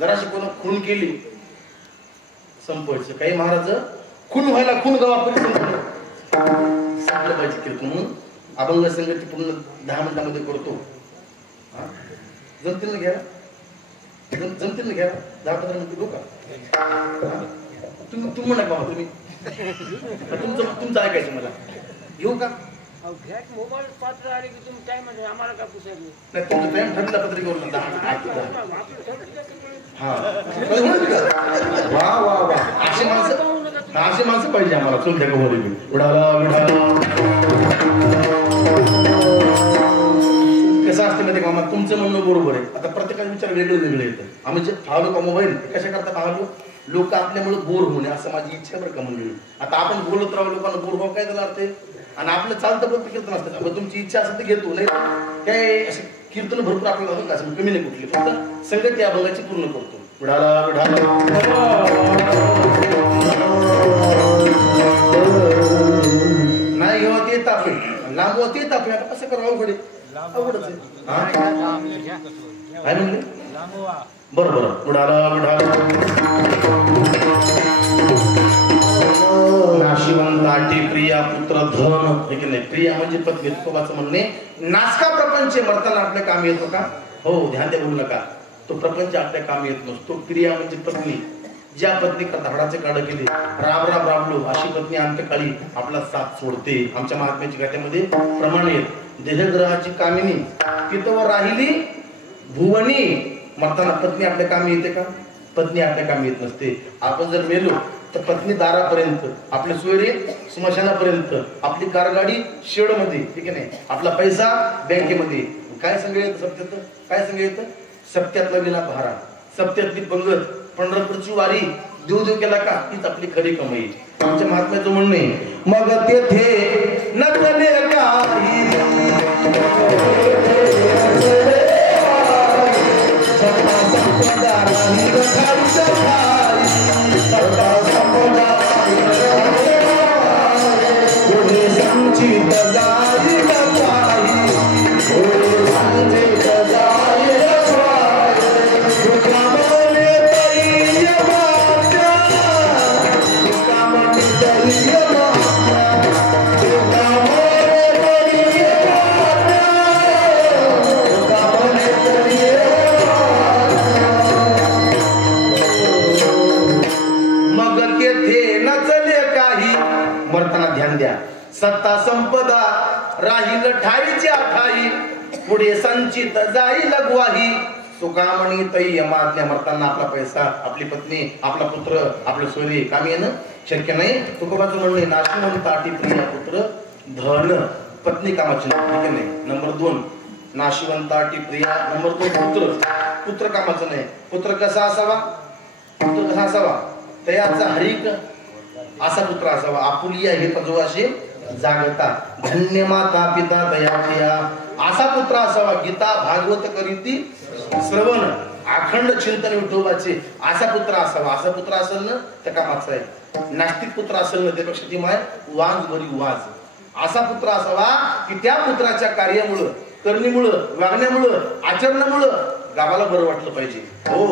जराशी कोण खून केली संपवायचं. काही महाराज खून व्हायला खून गावापर्यंत संपलं पाहिजे कीर्तन म्हणून अभंग संगती पूर्ण 10 मिनिटांमध्ये करतो. जमतील ना घ्यायला जमतील ना घ्यायला 10-15 मिनिटं घेऊ का तुम्ही म्हणा का तुम्ही तुमचं ऐकायचं मला येऊ का मोबाईल पात्र आले की तुम्ही टाइम म्हणजे आम्हाला का पुसायचं नाही तुमचं टाइम ठरला पत्रिकेवर वा वा वा अशी माणसं पाहिजे आम्हाला चुलत्या गवरी उडाला कसं असते माहिती का मामा तुमचं म्हणणं बरोबर आहे. आता प्रत्येकाचे विचार वेगळे वेगळे येतं. आम्ही जे पाहलो का मोबाईल कशा करता पाहलो लोक आपल्यामुळे बोर होणे असं माझी इच्छा बरं का मंडळी. आता आपण बोलत राहू लोकांना बोर व्हावं काय त्याला अर्थ आहे आणि आपलं चालतं पण कीर्तन असतं. तुमची इच्छा असेल तर घेतो नाही काय असे कीर्तन भरपूर आपल्याला असं कमी नाही कुठली फक्त संगती अभंगाची पूर्ण करतो. विढाला नाही घेवा ते तापे लांबवा ते तापे आता कसं करावं अवघड आहे अवघडच आहे काय म्हणले बरं बरं विढाला नाशिवंत आटी प्रिया पुत्र धन हे की नाही. प्रिया म्हणजे पत्नी तुकोबाचं म्हणणे नासका प्रपंच मरताना आपल्या कामी येतो का हो ध्यान द्या बोलू नका तो प्रपंच आपल्या कामी येत नसतो. प्रिया म्हणजे पत्नी ज्या पत्नी धाडाचे काढ केले राब राब राबलो अशी पत्नी अंत्यकाळी आपला साथ सोडते. आमच्या महात्म्याच्या गाठ्यामध्ये प्रमाणे देहग्रहाची कामिनी पितवर राहिली भुवनी मरताना पत्नी आपल्या कामी येते का पत्नी आपल्या कामी येत नसते. आपण जर मेलो तर पत्नी दारापर्यंत आपले सोयरे स्मशानापर्यंत आपली कारगाडी शेडमध्ये ठीक आहे नाही आपला पैसा बँकेमध्ये काय संग येतं सत्यात काय संग येतं सत्यातला विना भारा सत्यातली पंगत पंढरपूरची वारी देव देव केला का तीच आपली खरी कमाई. आमच्या महात्म्याचं म्हणणे मग तेथे नकले काही सत्ता संपदा राहील ठाईच्या ठाई पुढे संचित जाईल ग्वाही सुकामणी तई मागण्या मरताना आपला पैसा आपली पत्नी आपला पुत्र आपले सोयरे कामी येणं शक्य नाही. तुकोबाचं म्हणणे नाशिवंत आटी प्रिया पुत्र धन पत्नी कामाची नाही. नंबर 2 नाशिवंत आटी प्रिया. नंबर 2 पुत्र पुत्र कामाचं नाही. पुत्र कसा असावा पुत्र कसा असावा तयाचा हरिक असा पुत्र असावा आपुलिया हे जो असे जागता धन्य माता पिता दयाचिया असा पुत्र असावा. गीता भागवत करीती श्रवण अखंड चिंतन विठोबाचे असा पुत्र असावा. असा पुत्र असेल ना तर कामाचा आहे. नास्तिक पुत्र असेल ना त्यापेक्षा ती माय वाज बरी वाज असा पुत्र असावा की त्या पुत्राच्या कार्यामुळं करणीमुळं वागण्यामुळं आचरणामुळं गावाला बरं वाटलं पाहिजे हो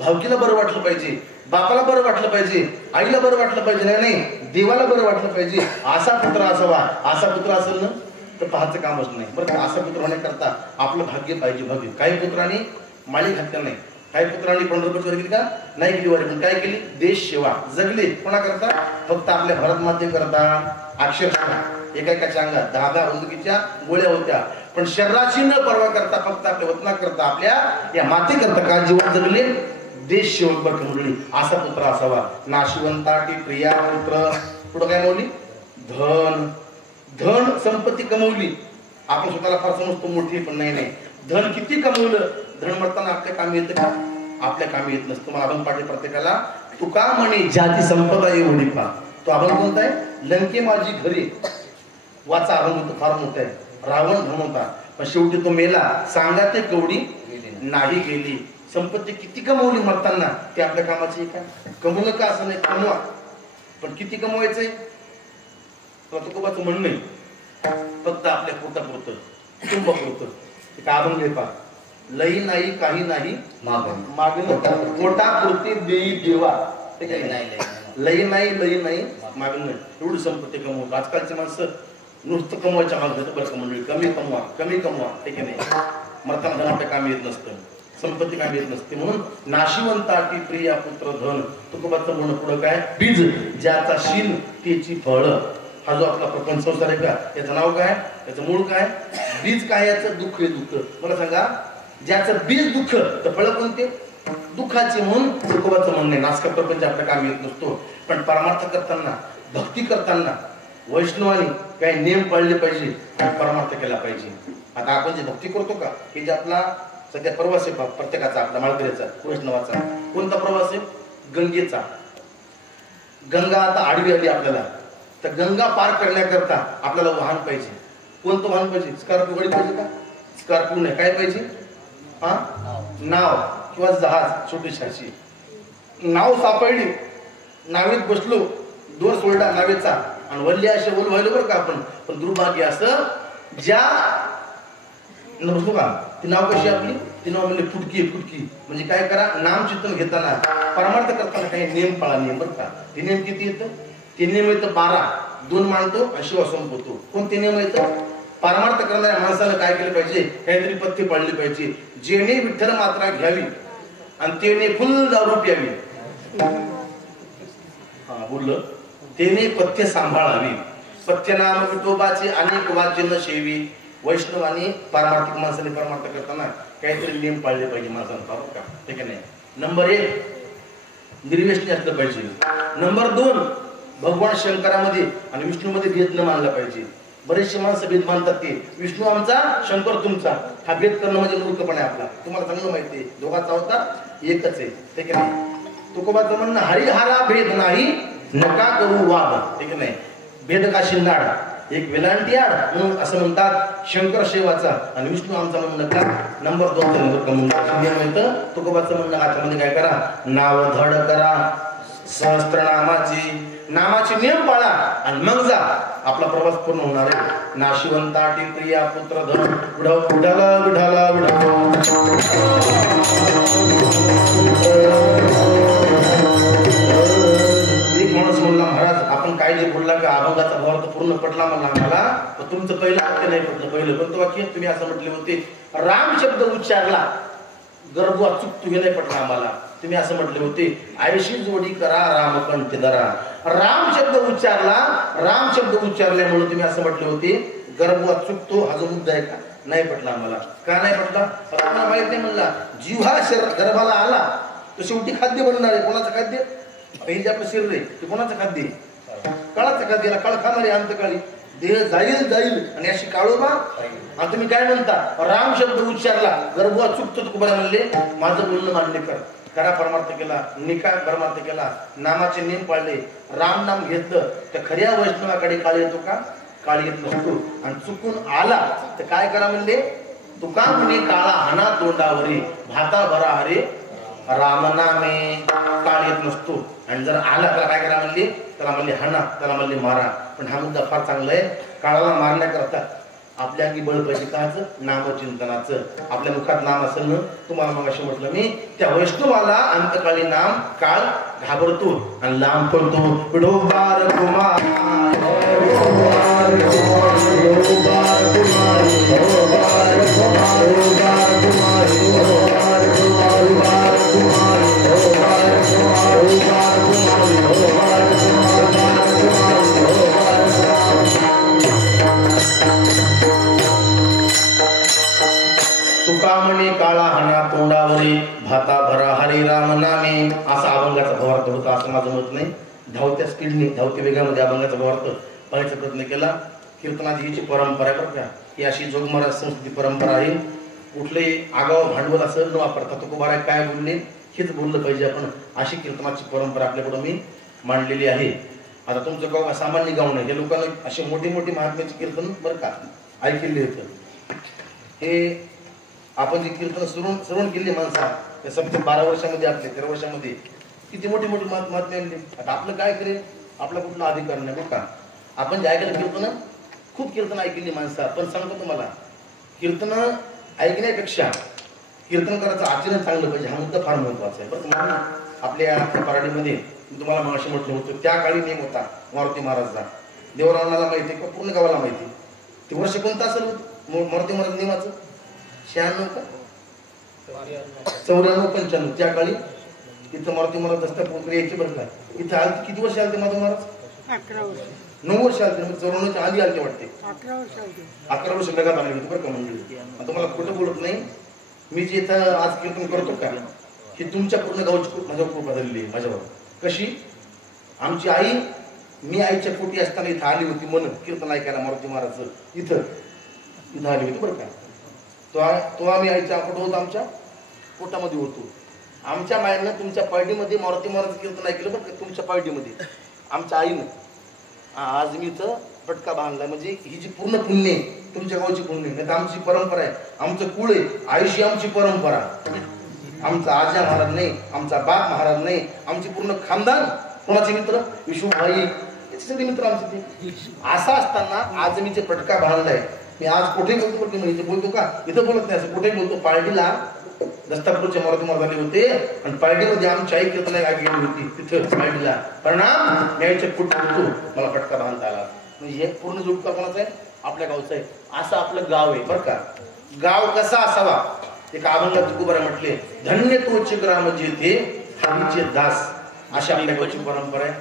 भावकीला बरं वाटलं पाहिजे बापाला बरं वाटलं पाहिजे आईला बरं वाटलं पाहिजे नाही देवाला बरं वाटलं पाहिजे असा पुत्र असावा. असा पुत्र असेल ना तर पाहायचं कामच नाही बरं. असा पुत्र होण्याकरता आपलं भाग्य पाहिजे. भाग्य काही पुत्रांनी माळी घातल्या नाही काही पुत्रांनी पंढरपूरची वारी केली का? नाही केली वारी. पण काय केली? देश सेवा जगली. कोणा करता? फक्त आपल्या भारत माते करता. अक्षरशः एका अंगात 10 बंदुकीच्या गोळ्या होत्या, पण शरीराची न पर्वा करता फक्त आपल्या वतना करता, आपल्या या माते करता का जीवन जगले. देश सेवक बरकमली असा पुत्र असावा. नाशिवंताटी प्रिया पुत्र. पुढं काय बोलली? धन. धन संपत्ती कमवली. आपण स्वतःला फार समजतो मोठी, पण नाही. धन किती कमवलं, धन म्हणताना आपल्या कामी येतं का? आपल्या कामी येत नसतं. मला अभंग पाठी प्रत्येकाला. तुका म्हणे जाती संपदा एवढी पा. तो अभंग कोणता आहे? लंके माझी घरी. वाचा अभंग फार मोठा आहे. रावण धन होता, पण शेवटी तो मेला. सांगा ते कवडी नाही गेली. संपत्ती किती कमवली मरताना, ते आपल्या कामाची का? कमवणं का असं नाही, कमवा, पण किती कमवायचंय? तुकोबाचं म्हणणं नाही फक्त आपल्या पोटापुरतं, कुटुंबापुरतं. एक अभंग आहे पहा. लई नाही काही नाही मागणं पोटापुरती देई देवा. लई नाही मागणं. एवढी संपत्ती कमवतो. आजकालची माणसं नुसतं कमवायच्या मागणं. बरं का मंडळी, कमी कमवा ठीक आहे. नाही मरताना आपल्या कामी येत नसतं, संपत्ती कामी येत नसते. म्हणून नाशिवंताटी प्रिया पुत्र धन. तुकोबाचं म्हणणं पुढं काय? बीज ज्याचा शील त्याची फळ. हा जो आपला प्रपंच संसार आहे का, याचं नाव काय? याचं मूळ काय? बीज काय? याचं दुःख. हे दुःख मला सांगा. ज्याचं बीज दुःख, तर फळ कोणते? दुःखाचे. म्हणून तुकोबाचं म्हणणे नासका प्रपंच आपल्या कामी येत नसतो. पण परमार्थ करताना, भक्ती करताना वैष्णवानी काही नियम पाळले पाहिजे आणि परमार्थ केला पाहिजे. आता आपण जे भक्ती करतो का, हे जे आपला सध्या प्रवास आहे प्रत्येकाचा, आपला माळकरीचा वैष्णवाचा. कोणता प्रवास आहे? गंगेचा. गंगा आता आडवी आली आपल्याला, तर गंगा पार करण्याकरता आपल्याला वाहन पाहिजे. कोणतं वाहन पाहिजे? स्कॉर्पिओ गाडी पाहिजे का? स्कॉर्पिओ नाही. काय पाहिजे? नाव किंवा जहाज, छोटीशी नाव सापडली. नावेत बसलो, 2 सोल्डा नावेचा आणि वल्ली असे बोल व्हायलो बरं का आपण. पण दुर्भाग्य असं, ज्या बसलो का, ती नाव कशी आपली? ती नाव म्हणले फुटकी. म्हणजे काय करा? नाम चिंतन घेताना, परमार्थ करताना काही नियम पाळा. नियम बरं का. ते नियम किती येतं? ते नियम येतं 12. 2 मानतो आणि शिवा संपवतो. कोणते नियम येतं? परमार्थ करणाऱ्या माणसाला काय केलं पाहिजे? काहीतरी पथ्य पाळली पाहिजे. जेणे विठ्ठल मात्रा घ्यावी आणि तेने फुल दारू प्यावी. बोललं तेने पथ्य सांभाळावी. पथ्य नाम विठोबाचे अनेक वाद्य न शेवी. वैष्णवानी पारमार्थिक माणसाने परमार्थ करताना काहीतरी नियम पाळले पाहिजे माणसानं. पाहू का? ठीक आहे. नंबर 1 निर्व्यसनी असलं पाहिजे. नंबर 2 भगवान शंकरामध्ये आणि विष्णूमध्ये भेद न मानला पाहिजे. बरेचसे माणसं भेद मानतात. ते विष्णू आमचा, शंकर तुमचा. हा भेद करणं म्हणजे मूर्खपणा आहे आपला. तुम्हाला चांगलं माहिती आहे, दोघांचा अवतार एकच आहे. ठीक आहे. तुकोबाचं म्हणणं, हरिहरा भेद नाही नका करू वाद. ठीक आहे. भेद का शिंगाड, एक वेलांटी आड म्हणून असं म्हणतात शंकर शेवाचा, आणि विष्णू आमचा म्हणून नका. नंबर 2 नंबर कमवून येतं. तुकोबाचं म्हणणं, हातामध्ये काय करा? नाव धड करा. सहस्त्रनामाची नामाचे नियम पाळा आणि मग जा. आपला प्रवास पूर्ण होणार आहे. नाशिवंताटी प्रिया पुत्र धन. विठाला विठाला विठाला. एक माणूस म्हणला, महाराज आपण काय जे बोलला का अभंगाचा भाव तर पूर्ण पटला म्हणला आम्हाला, तर तुमचं पहिलं वाक्य नाही पटलं. पहिलं कोणतं वाक्य? तुम्ही असं म्हटले होते, राम शब्द उच्चारला गर्भ अचूक तुझे नाही पटला आम्हाला. तुम्ही असं म्हटले होते, आयशी जोडी करा रामकंठ धरा. राम शब्द उच्चारला, राम शब्द उच्चारल्यामुळे तुम्ही असं म्हटले होते गर्भ अचूक. तो हा जो मुद्दा आहे का, नाही पटला आम्हाला. का नाही पटला? आम्हाला माहित नाही म्हणला. जीव हा गर्भाला आला तो शेवटी खाद्य बनणार आहे. कोणाचं खाद्य? हे जे आपलं शरीर आहे ते कोणाचं खाद्य? काळाचं खाद्य. काळ खाणारे अंतकाळी देह जाईल आणि अशी काळोबा. आणि तुम्ही काय म्हणता? राम शब्द उच्चारला गर्भ अचूक. तुकोबा म्हणले, माझं बोलणं मान्य कर. खरा परमार्थ केला, निका परमार्थ केला, नामाचे नियम पाळले, राम नाम घेतलं, तर खऱ्या वैष्णवाकडे काळ येतो का? काळ येत नसतो. आणि चुकून आला तर काय करा म्हणले? तुका म्हणे काळा हाना तोंडावरी, भाता भरा हरे राम नामे. काळ येत नसतो. आणि जर आला त्याला काय करा म्हणले? त्याला म्हणले हाना, त्याला म्हणले मारा. पण हा मुद्दा फार चांगला आहे. काळाला मारण्याकरता आपल्या अंगी बळ पाहिजे. काचं? नामचिंतनाचं. आपल्या मुखात नाम असेल ना, तुम्हाला मग असे म्हटलं मी, त्या वैष्णवाला अंतकाळी नाम काळ घाबरतो आणि लांब पडतो. विठोबार कुमार कुमार भावार्थ होता असं माझं मत नाही. धावत्या स्पीडने धावत्या वेगामध्ये अभंगाचा भावार्थ पाहण्याचा प्रयत्न केला. कीर्तनाची ही जी परंपरा आहे बरं का, ही अशी जोगमहाराज संस्कृती परंपरा आहे. कुठलेही आगाव भांडवल असं न वापरता तुकोबाराय काय बोलले हेच बोललं पाहिजे आपण, अशी कीर्तनाची परंपरा आपल्याकडं मी मांडलेली आहे. आता तुमचं गाव सामान्य गाव नाही, हे लोकांना असे मोठी मोठी महात्म्याची कीर्तन बरं का ऐकलेली होतं. हे आपण जी कीर्तन श्रवण केली माणसा त्या 12 वर्षामध्ये आपले 13 वर्षामध्ये किती मोठी मोठी महात्म्य आणली. आता आपलं काय करेल, आपला कुठला अधिकार नाही बरं का. आपण जे ऐकायला कीर्तन खूप कीर्तन ऐकलेली माणसं, पण सांगतो तुम्हाला कीर्तन ऐकण्यापेक्षा कीर्तन करायचं आचरण चांगलं पाहिजे, हा मुद्दा फार महत्वाचा आहे बरं का. आपल्या पराडीमध्ये मी तुम्हाला मगाशी म्हटलं होतं, त्या काळी नियम होता मारुती महाराजचा, देवरावणाला माहिती आहे, पूर्ण गावाला माहिती. ते वर्ष कोणतं असेल मारुती महाराज नियमाचं? 96 का 94 95 त्या काळी इथं मारुती महाराज दस्तापूर यायचे बरं का. इथं आले किती वर्ष आले ते मारुती महाराज? 11 वर्ष. 9 वर्ष आले. मग 94च्या आधी आले वाटते. 11 वर्ष लगात आले होते बरं का मंडळी. तुम्हाला खोटं बोलत नाही. मी जे इथं आज कीर्तन करतो का, ही तुमच्या पूर्ण गावची माझ्यावर कृपा झालेली आहे माझ्यावर. कशी? आमची आई, मी आईच्या पोटी असताना इथं आली होती मन कीर्तन ऐकायला मारुती महाराजचं इथं आली होती बरं का. तो आम्ही आईच्या कुठं होतो, आमच्या पोटामध्ये होतो. आमच्या मायनं तुमच्या पार्टीमध्ये मारुती महाराज कीर्तन ऐकलं बरं का, तुमच्या पार्टीमध्ये आमच्या आईनं. आज मी इथं पटका बांधला, म्हणजे ही जी पूर्ण पुण्य आहे तुमच्या गावची पुण्य नाही तर आमची परंपरा आहे, आमचं कुळ आहे, आयुष्य आमची परंपरा. आमचा आजा महाराज नाही, आमचा बाप महाराज नाही, आमची पूर्ण खानदान. कोणाचे मित्र? विष्णूभाई, याचे सगळे मित्र आमचे ते. असं असताना आज मी जे पटका बांधलाय, मी आज कुठे बोलतो पण इथे बोलतो का, इथं बोलत नाही, असं कुठे बोलतो. पार्टीला दस्तापूरचे मारुती महाराज आले होते आणि पार्टीमध्ये आमची आई कीर्तन गेली होती तिथं पार्टीला. परिणाम न्यायच्या फुट होतो, मला पटका बांधता आला. म्हणजे हे पूर्ण जुटका कोणाचा आहे? आपल्या गावचं आहे. असं आपलं गाव आहे बरं का. गाव कसा असावा? एका अभंगात तुकोबाराय म्हटले, धन्य तोचे ग्राम जेथे हरीचे दास. अशी आपल्या गावची परंपरा आहे.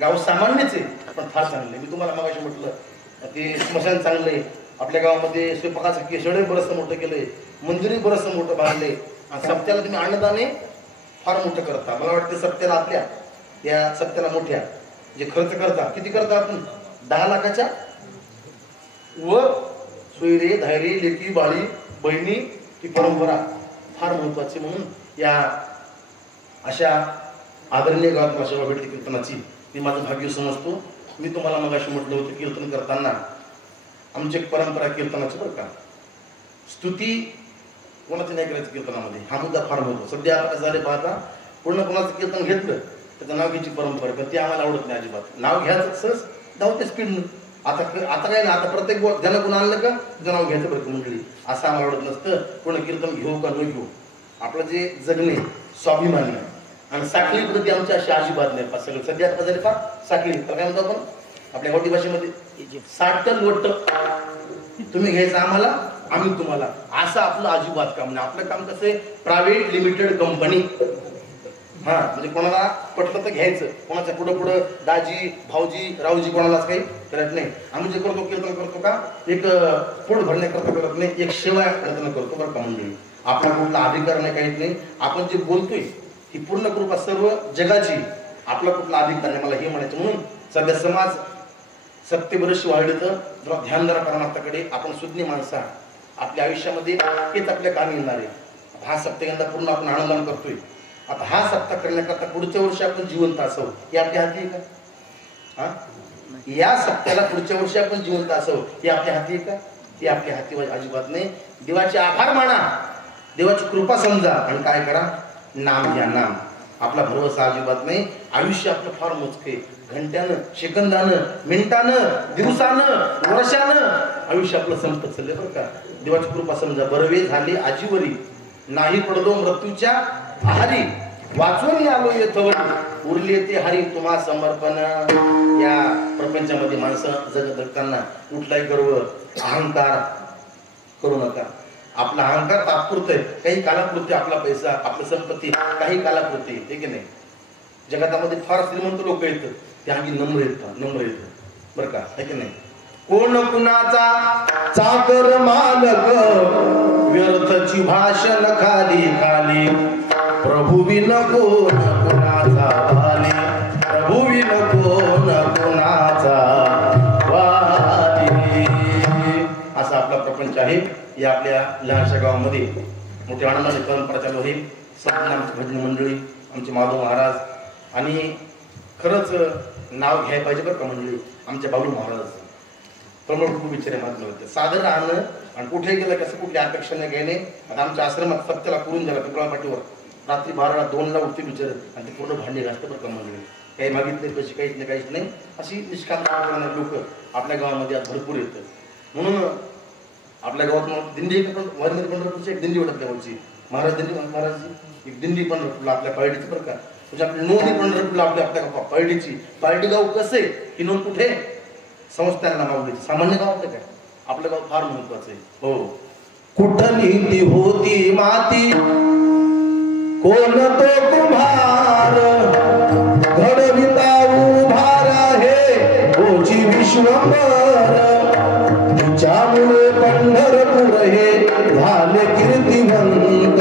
गाव सामान्यच आहे पण फार चांगलं आहे. मी तुम्हाला मगाशी म्हटलं ते स्मशान चांगलं आहे. आपल्या गावामध्ये स्वयंपाकाचं केसडे बरंचसं मोठं केलंय, मंदिरही बरंचसं मोठं बांधलंय. आणि सप्त्याला तुम्ही अन्नदाने फार मोठं करता. मला वाटतं सप्त्याला आपल्या या सप्त्याला मोठ्या जे खर्च करता, किती करता आपण? 10 लाखाच्या वर. सोयरे धायरे लेकी बाळी बहिणी, ही परंपरा फार महत्वाची. म्हणून या अशा आदरणीय गावात भाषा भेटते कीर्तनाची मी माझं भाग्य समजतो. मी तुम्हाला मगाशी म्हटलं होतं कीर्तन करताना आमची एक परंपरा कीर्तनाची बरं का. स्तुती कोणाची नाही करायची कीर्तनामध्ये, हा मुद्दा फार महत्वाचा. सध्या आता कसं झाले पाहता, पूर्ण कोणाचं कीर्तन घेतलं त्याचं नाव घ्यायची परंपरा, पण ती आम्हाला आवडत नाही अजिबात. नाव घ्यायचं सहज धावते स्पीडनं. आता काय ना, आता प्रत्येक ज्यानं कोण आणलं का तुझं नाव घ्यायचं बरं मंडळी, असं आम्हाला आवडत नसतं. पूर्ण कीर्तन घेऊ का न घेऊ, आपलं जे जगणे स्वाभिमानी आणि साखळी प्रती आमची अशी अजिबात नाही. सगळं सध्या आता झाले पा साखळी, तर काय म्हणतो आपण आपल्या गावठी भाषेमध्ये 60 लोट तुम्ही घ्यायचं आम्हाला, आम्ही तुम्हाला, असं आपलं अजिबात काम नाही. आपलं काम कसं आहे, प्रायव्हेट लिमिटेड कंपनी. हा म्हणजे कोणाला पटलं तर घ्यायचं, कोणाच्या पुढं दाजी भाऊजी रावजी कोणालाच काही करत नाही. आम्ही जे करतो कीर्तन करतो का एक पोट भरण्याकरता करत नाही, एक सेवा कीर्तन करतो बरं का मंडळी. आपला कुठला अधिकार नाही, काहीच नाही. आपण जे बोलतोय ही पूर्ण कृपा सर्व जगाची, आपला कुठला अधिकार नाही मला हे म्हणायचं. म्हणून सध्या समाज सत्य बरंच वाढलं तर जरा ध्यान जरा करण्याकडे. आपण सुज्ञ माणसा आपल्या आयुष्यामध्ये हेच आपल्या कामी येणार आहे. हा सप्ताह यंदा पूर्ण आपण आनंदाने करतोय. आता हा सप्ताह करण्याकरता पुढच्या वर्षी आपण जिवंत असावं हे आपल्या हाती आहे का? हा, या सप्त्याला पुढच्या वर्षी आपण जिवंत असावं हे आपल्या हाती आहे का? हे आपल्या हाती अजिबात नाही. देवाचे आभार माना, देवाची कृपा समजा आणि काय करा, नाम घ्या. नाम आपला भरवसा अजिबात नाही. आयुष्य आपलं फार मोजके, घंट्यानं सेकंदानं मिनिटानं दिवसानं वर्षानं आयुष्य आपलं संपत चाललंय बरं का. देवाची कृपा समजा. बरवे झाले आजीवरी, नाही पडलो मृत्यूच्या आहारी, वाचून आलो येथवरी, उरले ते हरी तुम्हा समर्पण. या प्रपंचामध्ये माणसं जगत जगताना कुठलाही गर्व अहंकार करू नका. आपला अहंकार तात्पुरतं आहे, काही कालापुरते. आपला पैसा आपली संपत्ती काही कालापुरते, हे की नाही. जगातामध्ये फार श्रीमंत लोक येतात, ते आम्ही नम्र येतात बरं का, हे की नाही. कोण कुणाचा चाकर मालक, व्यर्थची भाषण खाली खाली, प्रभू विन कोण कुणाचा भाली. लहानशा गावामध्ये मोठ्या आनंदाने परंपरा चालू आहे. संपूर्ण आमची भजन मंडळी, आमचे माधव महाराज आणि खरंच नाव घ्यायला पाहिजे बरं का मंडळी, आमच्या बाबू महाराज प्रमोद खूप विचार मात्र होते. सादर राहणं आणि कुठे गेलं कसं कुठली अपेक्षा न घेणे. आता आमच्या आश्रमात सप्त्याला करून झाला पिंपळा पाठीवर रात्री 12ला 2ला उठते विचार आणि ते पूर्ण भांडी घासतं बरं का मंडळी. काही मागितले पैसे काहीच नाही अशी निष्काम करणारे लोक आपल्या गावामध्ये आज भरपूर येतात. म्हणून आपल्या गावात दिंडी वारनेर पंढरपूरची एक दिंडी होत आपल्यावरची महाराज महाराजची एक दिंडी पंढरपूरला आपल्या पार्टीची बरं का. म्हणजे आपली नोंद पंढरपूरला आपल्या पार्टीची पार्टी गाव कसं आहे ही नोंद कुठे संस्थांना मावलीची सामान्य गाव आपलं काय आपलं गाव फार महत्वाचं आहे. हो कुठली ती होती माती कोण तो कुम्हार घडविता उभार आहे ओची विश्वंभर तिच्यामुळे पंढरपूर हे झाले कीर्तिवंत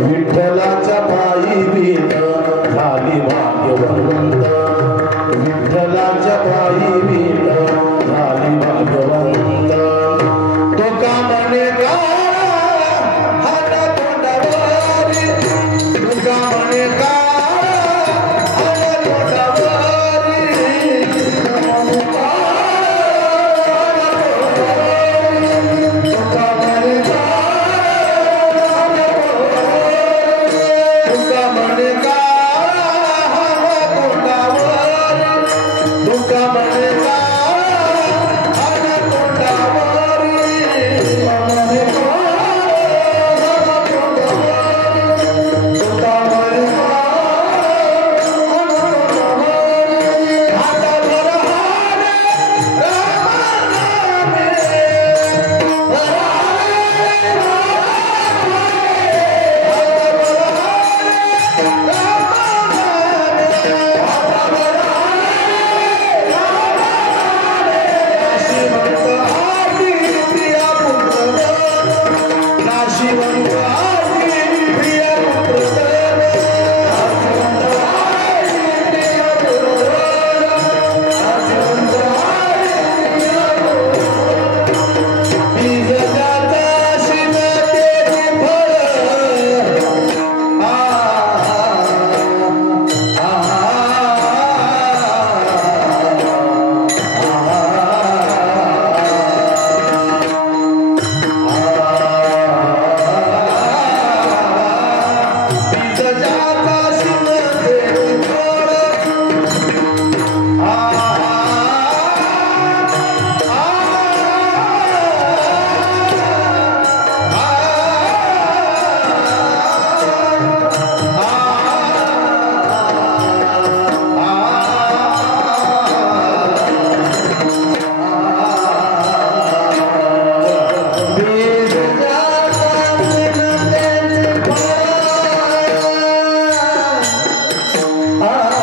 विठ्ठलाच्या पायी भीत झाली भाग्यवंत विठ्ठलाच्या पायी भीत झाली भाग्यवंत. तो का म्हणे का हात तोंडावरी तो का म्हणे का हात तोंडावरी तो का म्हणे का Ah